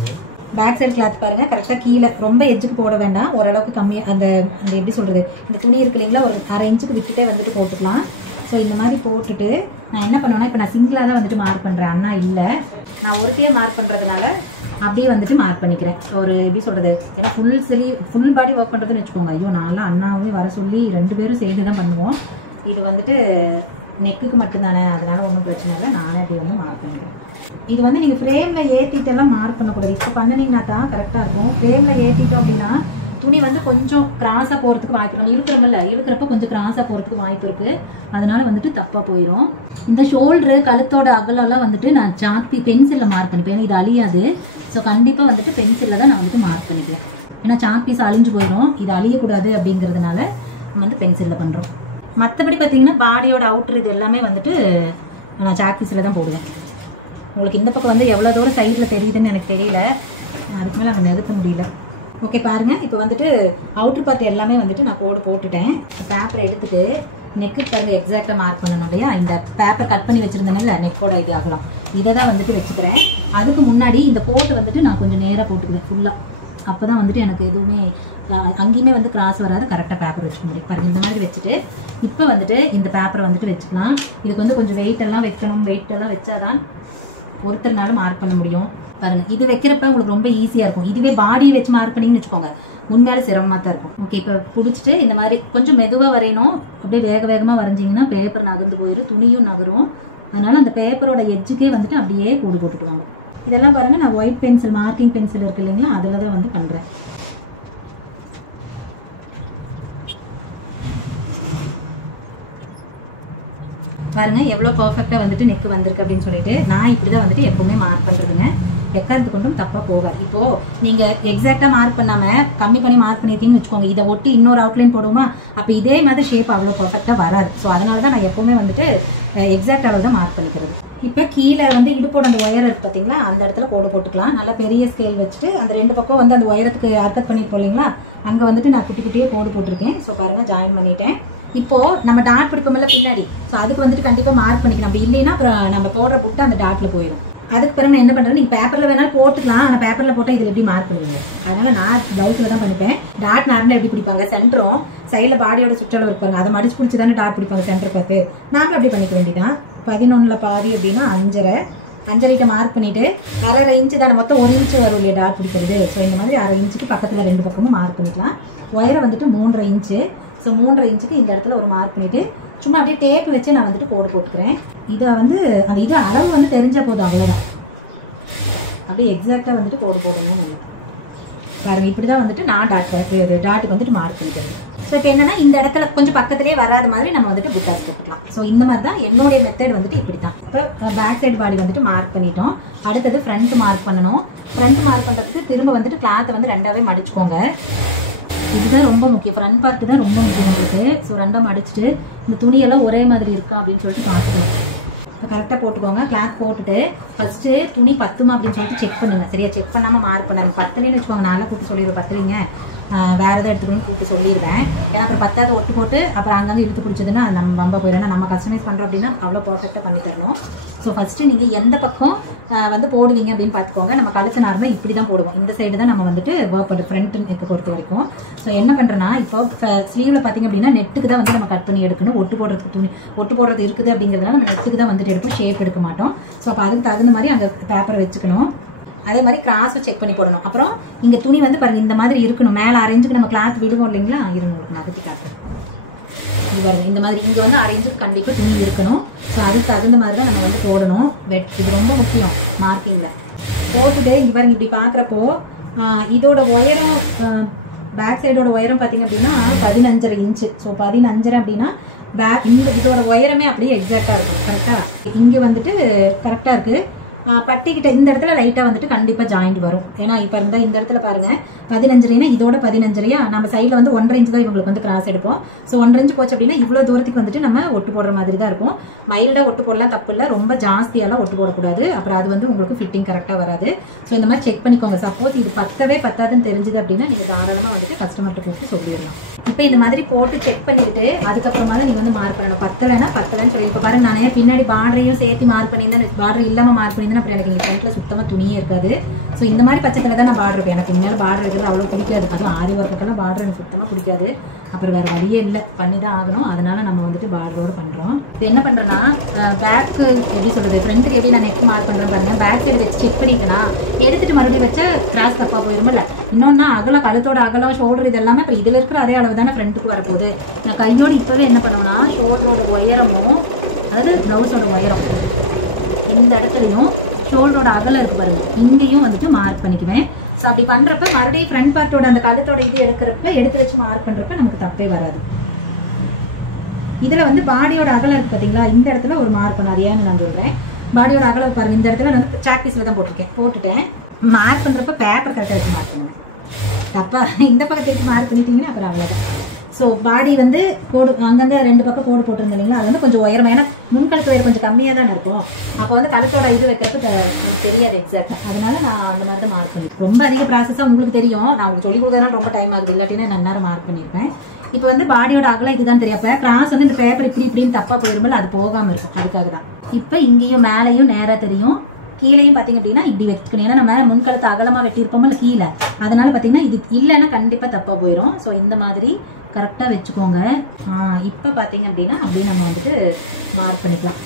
பேக் சைடு கிளாத் பாருங்கள், கரெக்டாக கீழே ரொம்ப எஜ்ஜுக்கு போட வேண்டாம், ஓரளவுக்கு கம்மியாக அந்த அந்த எப்படி சொல்கிறது, இந்த துணி இருக்கு இல்லைங்களா, ஒரு 1/2 இன்ச்சுக்கு விட்டுட்டே வந்துட்டு போட்டுக்கலாம். ஸோ இந்த மாதிரி போட்டுட்டு நான் என்ன பண்ணுவேன்னா, இப்போ நான் சிங்கிளாக தான் வந்துட்டு மார்க் பண்ணுறேன், அண்ணா இல்லை நான் ஒருத்தையே மார்க் பண்ணுறதுனால அப்படியே வந்துட்டு மார்க் பண்ணிக்கிறேன். ஒரு எப்படி சொல்கிறது, ஏன்னா ஃபுல் பாடி ஒர்க் பண்ணுறதுன்னு வச்சுக்கோங்க. ஐயோ நான்லாம் அண்ணாவே வர சொல்லி 2 பேரும் சேர்ந்து தான் பண்ணுவோம். இது வந்துட்டு நெக்குக்கு மட்டும்தானே, அதனால ஒன்றும் பிரச்சனை இல்லை, நானே அப்படி வந்து மார்க் பண்ணிக்கிறேன். இது வந்து நீங்கள் ஃப்ரேமில் ஏற்றிட்டெல்லாம் மார்க் பண்ணக்கூடாது. இப்போ பண்ணினீங்கன்னா தான் கரெக்டாக இருக்கும். ஃப்ரேமில் ஏற்றிட்டோம் அப்படின்னா துணி வந்து கொஞ்சம் கிராஸாக போகிறதுக்கு வாய்ப்பு, நம்ம இழுக்கிறப்ப கொஞ்சம் கிராஸாக போகிறதுக்கு வாய்ப்பு இருக்குது. அதனால வந்துட்டு தப்பாக போயிடும். இந்த ஷோல்டரு கழுத்தோட அகலெல்லாம் வந்துட்டு நான் சாக் பென்சிலில் மார்க் பண்ணிப்பேன், ஏன்னா இது அழியாது. ஸோ கண்டிப்பாக வந்துட்டு பென்சிலில் தான் நான் வந்துட்டு மார்க் பண்ணிக்கிறேன். ஏன்னா சாக் பீஸ் அழிஞ்சு போயிடும், இது அழியக்கூடாது அப்படிங்கிறதுனால நம்ம வந்து பென்சிலில் பண்ணுறோம். மற்றபடி பார்த்தீங்கன்னா பாடியோட அவுட்ரு இது எல்லாமே வந்துட்டு நான் சாக் பீஸில் தான் போடுவேன். உங்களுக்கு இந்த பக்கம் வந்து எவ்வளோ தூரம் சைடில் தெரியுதுன்னு எனக்கு தெரியல, அதுக்கு மேலே அங்கே நிறுத்த முடியல. ஓகே பாருங்கள், இப்போ வந்துட்டு அவுட்ரு பார்ட் எல்லாமே வந்துட்டு நான் போட்டுட்டேன். பேப்பரை எடுத்துகிட்டு நெக்கு பாருங்கள் எக்ஸாக்டாக மார்க் பண்ணணும் இல்லையா. இந்த பேப்பர் கட் பண்ணி வச்சுருந்தேன்ல நெக்கோட இது ஆகலாம், இதை தான் வந்துட்டு வச்சுக்கிறேன். அதுக்கு முன்னாடி இந்த கோட்டு வந்துட்டு நான் கொஞ்சம் நேராக போட்டுக்குவேன் ஃபுல்லாக. அப்போ தான் வந்துட்டு எனக்கு எதுவுமே அங்கேயுமே வந்து கிராஸ் வராது, கரெக்டாக பேப்பர் வச்சுக்க முடியும். பாருங்கள் இந்த மாதிரி வச்சுட்டு இப்போ வந்துட்டு இந்த பேப்பரை வந்துட்டு வச்சுக்கலாம். இதுக்கு வந்து கொஞ்சம் வெயிட்டெல்லாம் வச்சாதான் ஒருத்தர்னாலும் மார்க் பண்ண முடியும். பாருங்க, இது வைக்கிறப்ப உங்களுக்கு ரொம்ப ஈஸியா இருக்கும். இதுவே பாடி வச்சு மார்க் பண்ணீங்கன்னு வச்சுக்கோங்க, உண்மையால சிரமமா தான் இருக்கும். ஓகே, இப்போ பிடிச்சிட்டு இந்த மாதிரி கொஞ்சம் மெதுவா வரையணும். அப்படியே வேக வேகமா வரைஞ்சிங்கன்னா பேப்பர் நகர்ந்து போயிடும், துணியும் நகரும். அதனால அந்த பேப்பரோட எட்ஜுக்கே வந்துட்டு அப்படியே கோடு போட்டுட்டு வாங்க. இதெல்லாம் பாருங்க, நான் ஒயிட் பென்சில் மார்க்கிங் பென்சில் இருக்கு இல்லைங்களா, அதில் தான் வந்து பண்றேன். பாருங்க எவ்வளோ பர்ஃபெக்டாக வந்துட்டு நெக் வந்திருக்கு அப்படின்னு சொல்லிட்டு. நான் இப்படிதான் வந்துட்டு எப்பவுமே மார்க் பண்றதுங்க. எக்காரத்து கொண்டும் தப்பா போகாது. இப்போ நீங்க எக்ஸாக்டா மார்க் பண்ணாம கம்மி பண்ணி மார்க் பண்ணிருக்கீங்கன்னு வச்சுக்கோங்க, இதை ஒட்டி இன்னொரு அவுட்லைன் போடுவோமா, அப்போ இதே மாதிரி ஷேப் அவ்வளோ பர்ஃபெக்டா வராது. ஸோ அதனால தான் நான் எப்பவுமே வந்துட்டு எக்ஸாக்ட் அளவு தான் மார்க் பண்ணிக்கிறது. இப்போ கீழே வந்து இடுப்போட அந்த ஒயர் இருக்கு பார்த்தீங்களா, அந்த இடத்துல கோடு போட்டுக்கலாம். நல்லா பெரிய ஸ்கேல் வச்சுட்டு அந்த ரெண்டு பக்கம் வந்து அந்த ஒயரத்துக்கு அர்க்கத் பண்ணிட்டு போலீங்களா, அங்கே வந்துட்டு நான் குட்டி குட்டியே கோடு போட்டிருக்கேன். ஸோ பாருங்க, ஜாயின் பண்ணிட்டேன். இப்போ நம்ம டாட் பிடிப்போம்ல பின்னாடி, ஸோ அதுக்கு வந்துட்டு கண்டிப்பாக மார்க் பண்ணிக்கணும். அப்படி இல்லைன்னா அப்புறம் நம்ம போடுற புட்டு அந்த டாட்ல போயிடும். அதுக்கு பிறகு நான் என்ன பண்றேன், நீங்க பேப்பர்ல வேணாலும் போட்டுக்கலாம், ஆனால் பேப்பர்ல போட்டால் இதில் எப்படி மார்க் பண்ணுவீங்க. அதனால நான் பிளவுஸ்ல தான் பண்ணிப்பேன். டாட் நார்மலாக எப்படி பிடிப்பாங்க, சென்டரும் சைடில் பாடியோட சுற்றளவு இருப்பாங்க, அதை மடிச்சு பிடிச்சி தானே டாட் பிடிப்பாங்க சென்டர் பார்த்து. நாமளும் அப்படி பண்ணிக்க வேண்டியதான். 11 பாதி அப்படின்னா 5.5 மார்க் பண்ணிட்டு 1/2 இன்ச்சு தானே, மொத்தம் 1 இன்ச்சு வரும் இல்லையா டாட் பிடிக்கிறது. ஸோ இந்த மாதிரி 1/2 இன்ச்சுக்கு பக்கத்தில் 2 பக்கமும் மார்க் பண்ணிக்கலாம். ஒயரை வந்துட்டு 3.5 இன்ச்சு. ஸோ 3.5 இன்ச்சுக்கு இந்த இடத்துல ஒரு மார்க் பண்ணிட்டு சும்மா அப்படியே டேப் வச்சு நான் வந்துட்டு கோடு போட்டுக்கிறேன். இதை வந்து அந்த இது அளவு வந்து தெரிஞ்ச போதும், அவ்வளோதான். அப்படியே எக்ஸாக்டாக வந்துட்டு கோடு போடணும். பாருங்க, இப்படி தான் வந்துட்டு நான் டாட்டுக்கு வந்துட்டு மார்க் பண்ணிக்கிறேன். ஸோ இப்போ என்னன்னா, இந்த இடத்துல கொஞ்சம் பக்கத்துலேயே வராத மாதிரி நம்ம வந்துட்டு புட்டாஸ் போட்டுக்கலாம். ஸோ இந்த மாதிரி தான் என்னுடைய மெத்தட் வந்துட்டு இப்படி தான். இப்போ பேக் சைடு பாடி வந்துட்டு மார்க் பண்ணிட்டோம். அடுத்தது ஃப்ரண்ட் மார்க் பண்ணணும். ஃப்ரண்ட் மார்க் பண்ணுறதுக்கு திரும்ப வந்துட்டு கிளாத்தை வந்து 2ஆவே மடிச்சுக்கோங்க. இதுதான் ரொம்ப முக்கியம். ஃப்ரண்ட் பார்ட் தான் ரொம்ப முக்கியம் உங்களுக்கு. ஸோ 2ஆக மடிச்சுட்டு இந்த துணியெல்லாம் ஒரே மாதிரி இருக்கா அப்படின்னு சொல்லிட்டு பார்த்துக்கோங்க. இப்போ கரெக்டாக போட்டுக்கோங்க. கிளாத் போட்டுட்டு ஃபர்ஸ்ட்டு துணி பத்துமா அப்படின்னு சொல்லிட்டு செக் பண்ணுங்க. சரியா, செக் பண்ணாமல் மார்க் பண்ணாங்க. பத்துலேன்னு வச்சுக்கோங்க, நான்லாம் கூப்பிட்டு சொல்லிடுவேன், பத்துலீங்க வேறு எதாவது எடுத்துக்கணும்னு கூப்பிட்டு சொல்லிடுவேன். ஏன்னா அப்புறம் 10வது ஒட்டு போட்டு அப்புறம் அங்கங்கே இழுத்து பிடிச்சதுன்னா அது நம்ம வம்ப போயிடும். நம்ம கஸ்டமைஸ் பண்ணுறோம் அப்படின்னா அவ்வளோ பர்ஃபெக்டாக பண்ணி தரணும். ஸோ ஃபஸ்ட்டு நீங்கள் எந்த பக்கம் வந்து போடுவீங்க அப்படின்னு பார்த்துக்கோங்க. நம்ம கழுத்து நார்மலாக இப்படி தான் போடுவோம். இந்த சைடு தான் நம்ம வந்துட்டு ஒர்க் பண்ணுற ஃப்ரண்ட் நெக்கு பொறுத்த வரைக்கும். ஸோ என்ன பண்ணுறேன்னா, இப்போ ஸ்லீவில் பார்த்தீங்க அப்படின்னா நெட்டுக்கு தான் வந்து நம்ம கட் பண்ணி எடுக்கணும். ஒட்டு போடுறது இருக்குது அப்படிங்கிறதுனால நம்ம நெட்டுக்கு தான் வந்துட்டு எடுப்போம், ஷேப் எடுக்க மாட்டோம். ஸோ அப்போ அதுக்கு தகுந்த மாதிரி அந்த பேப்பரை வச்சுக்கணும். அதே மாதிரி கிராஸை செக் பண்ணி போடணும். அப்புறம் இங்கே துணி வந்து பாருங்க இந்த மாதிரி இருக்கணும். மேலே 1/2 இன்ச்சுக்கு நம்ம கிளாத் விடுவோம் இல்லைங்களா, இருங்க நகர்த்தி காட்டுறேன். இது பாருங்க, இந்த மாதிரி இங்கே வந்து 1/2 இன்ச்சுக்கு கண்டிப்பாக துணி இருக்கணும். ஸோ அதுக்கு தகுந்த மாதிரி தான் நம்ம வந்து போடணும். இது ரொம்ப முக்கியம் மார்க்கிங்கில். போட்டுட்டு இங்கே பாருங்க, இப்படி பார்க்குறப்போ இதோட உயரம், பேக் சைடோட உயரம் பார்த்தீங்க அப்படின்னா 15.5 இன்ச்சு. ஸோ 15.5 அப்படின்னா இதோட உயரமே அப்படியே எக்ஸாக்டாக இருக்கும். கரெக்டாக இங்கே வந்துட்டு கரெக்டாக இருக்குது. பட்டிக்கிட்ட இந்த இடத்துல லைட்டாக வந்துட்டு கண்டிப்பாக ஜாயிண்ட் வரும். ஏன்னா இப்போ இருந்தால் இந்த இடத்துல பாருங்க 15.5 இதோட 15.5 நம்ம சைடில் வந்து 1/2 இன்ச்சு தான் இவங்களுக்கு வந்து கிராஸ் எடுப்போம். ஸோ 1/2 இன்ச்சு போச்சு அப்படின்னா இவ்வளோ தூரத்துக்கு வந்துட்டு நம்ம ஒட்டு போடுற மாதிரி தான் இருக்கும். மைல்டாக ஒட்டு போடலாம், தப்பு இல்லை. ரொம்ப ஜாஸ்தியாலாம் ஒட்டு போடக்கூடாது, அப்புறம் அது வந்து உங்களுக்கு ஃபிட்டிங் கரெக்டாக வராது. ஸோ இந்த மாதிரி செக் பண்ணிக்கோங்க. சப்போஸ் இது பத்தாதுன்னு தெரிஞ்சுது அப்படின்னா நீங்கள் தாராளமாக வந்துட்டு கஸ்டமர்கிட்ட போட்டு சொல்லிடலாம். இப்போ இந்த மாதிரி போட்டு செக் பண்ணிக்கிட்டு அதுக்கப்புறமா தான் நீங்கள் வந்து மார்க் பண்ணணும். பத்தலைன்னு சொல்லி இப்போ பாருங்க, நானே பின்னாடி பார்டரையும் சேர்த்து மார்க் பண்ணியிருந்தேன், பார்டர் இல்லாமல் மார்க் பண்ணியிருந்தேன். அப்புறம் எனக்கு இங்கே ஃப்ரண்ட்டில் சுத்தமாக துணியே இருக்காது. ஸோ இந்த மாதிரி பட்சத்தில் தான் நான் பார்டர் இருப்பேன். எனக்கு இனிமேல் பார்டர் இருக்கிறது அவ்வளோ பிடிக்காது. அதுவும் ஆரி ஒர்க்குக்கெல்லாம் பார்டர் எனக்கு சுத்தமாக பிடிக்காது. அப்புறம் வேறு வழியே இல்லை, பண்ணி தான் ஆகணும். அதனால நம்ம வந்துட்டு பார்டரோடு பண்ணுறோம். இப்போ என்ன பண்ணுறேன்னா, பேக்கு எப்படி சொல்கிறது, ஃப்ரண்ட்டுக்கு எப்படி நான் நெக் மார்க் பண்ணுறேன் பாருங்க. பேக் சைடு வச்சு செக் பண்ணிட்டேன்னா எடுத்துட்டு மறுபடியும் வச்சா கிராஸ் தப்பாக போயிருமில்ல. இன்னொன்னா அகலம், கழுத்தோட அகலம், ஷோல்டர் இது எல்லாமே இப்போ இதில் இருக்கிற அதே அளவு தானே ஃப்ரண்ட்டுக்கு வரப்போகுது. நான் கையோடு இப்போவே என்ன பண்ணுவேன்னா, ஷோல்டரோட உயரமும், அதாவது ப்ளவுஸோட உயரம் இந்த இடத்துலையும் ஷோல்டரோட அகலம் இருக்கு பாருங்க, இங்கேயும் வந்துட்டு மார்க் பண்ணிக்குவேன். ஸோ அப்படி பண்ணுறப்ப மறுபடியும் ஃப்ரண்ட் பார்ட்டோட அந்த கழுத்தோட இது எடுத்து வச்சு மார்க் பண்ணுறப்ப நமக்கு தப்பே வராது. இதில் வந்து பாடியோட அகலம் இருக்குது பார்த்தீங்களா, இந்த இடத்துல ஒரு மார்க் பண்ண, அது ஏன்னு நான் சொல்கிறேன். பாடியோட அகலம் பாருங்கள், இந்த இடத்துல நான் சாக் பீஸில் தான் போட்டுட்டேன். மார்க் பண்ணுறப்ப பேப்பர் கரெக்டாக வச்சு மார்க் பண்ணுவேன். தப்பா இந்த பக்கத்துக்கு மார்க் பண்ணிட்டீங்கன்னா அப்புறம் அவ்வளோதான். ஸோ பாடி வந்து கோடு அங்கங்கே 2 பக்கம் கோடு போட்டிருந்தீங்களா, அது வந்து கொஞ்சம் உயரமாக, ஏன்னா முன்கழுத்து உயரம் கொஞ்சம் கம்மியாக தானே இருக்கும். அப்போ வந்து கழுத்தோட இது வைக்கிறப்ப தெரியாது எக்ஸாக்டாக. அதனால நான் அந்த மாதிரி தான் மார்க் பண்ணிருக்கேன். ரொம்ப அதிக ப்ராசஸாக உங்களுக்கு தெரியும், நான் உங்களுக்கு சொல்லிக் கொடுத்ததுனால ரொம்ப டைம் ஆகுது, இல்லாட்டினா நான் நேரம் மார்க் பண்ணியிருப்பேன். இப்போ வந்து பாடியோட அகலம் இதுதான் தெரியும். அப்போ கிராஸ் வந்து இந்த பேப்பர் இப்படின்னு தப்பாக போயிரும்போது அது போகாமல் இருக்கும், அதுக்காக தான். இப்போ இங்கேயும் மேலேயும் நேராக தெரியும், கீழையும் பார்த்தீங்க அப்படின்னா இப்படி வச்சுக்கணும். ஏன்னா நம்ம முன்கழுத்து அகலமாக வெட்டியிருப்போம் இல்லை கீழே, அதனால பார்த்தீங்கன்னா இது இல்லைன்னா கண்டிப்பாக தப்பாக போயிடும். ஸோ இந்த மாதிரி கரெக்டாக வச்சுக்கோங்க. இப்போ பார்த்தீங்க அப்படின்னா அப்படியே நம்ம வந்துட்டு மார்க் பண்ணிக்கலாம்.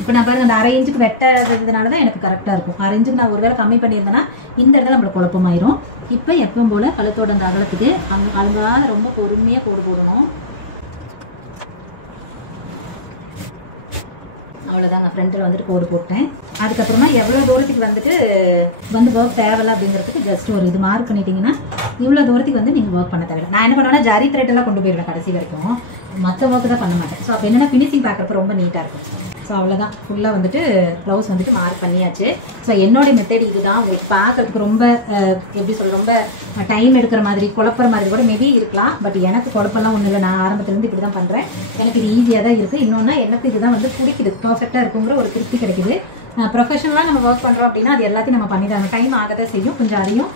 இப்போ நான் பாருங்க அந்த 1/2 இன்ச்சுக்கு வெட்டதுனால தான் எனக்கு கரெக்டாக இருக்கும். 1/2 இன்ச்சுக்கு நான் ஒரு வேளை கம்மி பண்ணியிருந்தேன்னா இந்த இடத்துல நம்மளுக்கு குழப்பமாயிரும். இப்போ எப்பவும் போல் கழுத்தோட அந்த அகலத்துக்கு அங்கே அழுங்காத ரொம்ப பொறுமையாக கோடு போடணும். அவ்வளோதாங்க, ஃப்ரண்ட்டில் வந்துட்டு கோடு போட்டேன். அதுக்கப்புறமா எவ்வளோ தூரத்துக்கு வந்துட்டு ஒர்க் தேவையில்ல அப்படிங்கிறதுக்கு ஜஸ்ட் ஒரு இது மார்க் பண்ணிட்டீங்கன்னா இவ்வளோ தூரத்துக்கு வந்து நீங்கள் ஒர்க் பண்ண தேவையில்லை. நான் என்ன பண்ணுவேன்னா ஜரி த்ரெட்டெல்லாம் கொண்டு போயிடுவேன் கடைசி வரைக்கும், மற்ற ஒர்க்கு தான் பண்ண மாட்டேன். ஸோ அப்போ என்னென்னா ஃபினிஷிங் பார்க்குறப்ப ரொம்ப நீட்டாக இருக்கும். ஸோ அவ்வளோதான், ஃபுல்லாக வந்துட்டு ப்ளவுஸ் வந்துட்டு மார்க் பண்ணியாச்சு. ஸோ என்னோடய மெத்தட் இதுதான். உங்களுக்கு பார்க்குறதுக்கு ரொம்ப எப்படி சொல்ல ரொம்ப டைம் எடுக்கிற மாதிரி குழப்புற மாதிரி கூட மேபி இருக்கலாம். பட் எனக்கு குழப்பெல்லாம் ஒன்றும் இல்லை. நான் ஆரம்பத்துலேருந்து இப்படி தான் பண்ணுறேன். எனக்கு இது ஈஸியாக தான் இருக்குது. இன்னொன்று எனக்கு இதுதான் வந்து பிடிக்குது, பர்ஃபெக்டாக இருக்குங்கிற ஒரு திருப்தி கிடைக்குது. ப்ரொஃபஷனலாக நம்ம ஒர்க் பண்ணுறோம் அப்படின்னா அது எல்லாத்தையும் நம்ம பண்ணி தான் டைம் ஆகதான் செய்யும். கொஞ்சம் அதையும்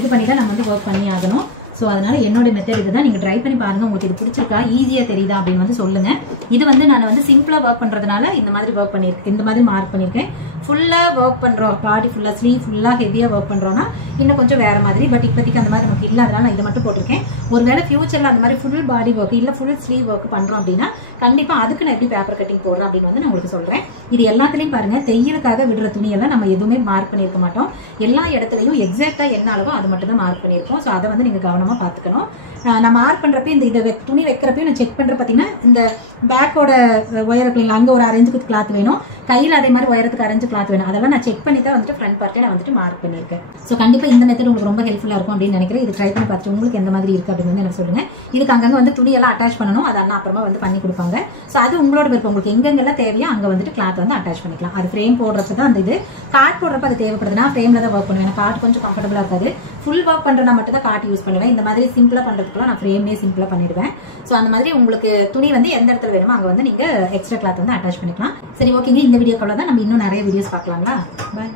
இது பண்ணி தான் நம்ம வந்து ஒர்க் பண்ணி ஆகணும். ஸோ அதனால் என்னோடய மெத்தட் இது தான். நீங்கள் ட்ரை பண்ணி பாருங்கள், உங்களுக்கு இது பிடிச்சிருக்கா, ஈஸியாக தெரியுதா அப்படின்னு வந்து சொல்லுங்கள். இது வந்து நான் வந்து சிம்பிளாக ஒர்க் பண்ணுறதுனால இந்த மாதிரி ஒர்க் பண்ணியிருக்கேன், இந்த மாதிரி மார்க் பண்ணியிருக்கேன். ஃபுல்லாக ஒர்க் பண்ணுறோம், பாடி ஃபுல்லாக ஸ்லீவ் ஃபுல்லாக ஹெவியாக ஒர்க் பண்ணுறோன்னா இன்னும் கொஞ்சம் வேறு மாதிரி. பட் இப்போதைக்கு அந்த மாதிரி நமக்கு இல்லை, அதனால் நான் இதை மட்டும் போட்டிருக்கேன். ஒருவேளை ஃபியூச்சரில் அந்த மாதிரி ஃபுல் பாடி ஒர்க் இல்லை ஃபுல் ஸ்லீவ் ஒர்க் பண்ணுறோம் அப்படின்னா கண்டிப்பாக அதுக்கு நான் எப்படி பேப்பர் கட்டிங் போடுறேன் அப்படின்னு வந்து நான் உங்களுக்கு சொல்கிறேன். இது எல்லாத்துலேயும் பாருங்கள், தையலுக்காக விடுற துணியெல்லாம் நம்ம எதுவுமே மார்க் பண்ணியிருக்க மாட்டோம். எல்லா இடத்துலையும் எக்ஸாக்டாக என்ன அளவோ அது மட்டும் தான் மார்க் பண்ணியிருக்கோம். ஸோ அதை வந்து நீங்கள் கவனமாக பார்த்துக்கணும். நான் மார்க் பண்ணுறப்ப இந்த இதை துணி வைக்கிறப்பையும் நான் செக் பண்ணுற பார்த்தீங்கன்னா இந்த பேக்கோட ஒயருக்கு அங்கே ஒரு 1/2 இன்ச்சுக்கு கிளாத் வேணும், கையில் அதே மாதிரி ஒயரத்துக்கு 1/2 இன்ச்சு கிளாத் வேணும். அதெல்லாம் நான் செக் பண்ணி தான் வந்துட்டு ஃப்ரண்ட் பார்ட்டே நான் வந்துட்டு மார்க் பண்ணியிருக்கேன். ஸோ கண்டிப்பாக இந்த மெத்தட் உங்களுக்கு ரொம்ப ஹெல்ப்ஃபுல்லாக இருக்கும் அப்படின்னு நினைக்கிறேன். இது ட்ரை பண்ணி பார்த்துட்டு உங்களுக்கு எந்த மாதிரி இருக்குது அப்படின்னு வந்து எனக்கு சொல்லுங்கள். இதுக்கு அங்கங்கே வந்து துணியெல்லாம் அட்டாச் பண்ணணும், அது அண்ணா அப்புறமா வந்து பண்ணி கொடுப்பாங்க. ஸோ அது உங்களோட விருப்பம், உங்களுக்கு எங்கெங்கெல்லாம் தேவையோ அங்கே வந்துட்டு கிளாத் வந்து அட்டாச் பண்ணிக்கலாம். அது ஃப்ரேம் போடுறப்ப தான் அந்த இது கார்ட் போடுறப்ப அது தேவைப்படுது. நான் ஃப்ரேமில் தான் ஒர்க் பண்ணுவேன், கார்ட் கொஞ்சம் கம்ஃபர்டபுளாக இருக்காது. ஃபுல் ஒர்க் பண்ணுறதுனா மட்டும் தான் கார்ட் யூஸ் பண்ணுவேன். இந்த மாதிரி சிம்பிளாக பண்ணுறதுக்குலாம் நான் ஃப்ரேம்லேயே சிம்பிளாக பண்ணிடுவேன். ஸோ அந்த மாதிரி உங்களுக்கு துணி வந்து எந்த இடத்துல வேணுமோ அங்கே வந்து நீங்கள் எக்ஸ்ட்ரா கிளாத் வந்து அட்டாச் பண்ணிக்கலாம். சரி, ஓகேங்க, இந்த வீடியோக்குள்ள தான் நம்ம இன்னும் நிறைய வீடியோஸ் பார்க்கலாங்களா. பாய்.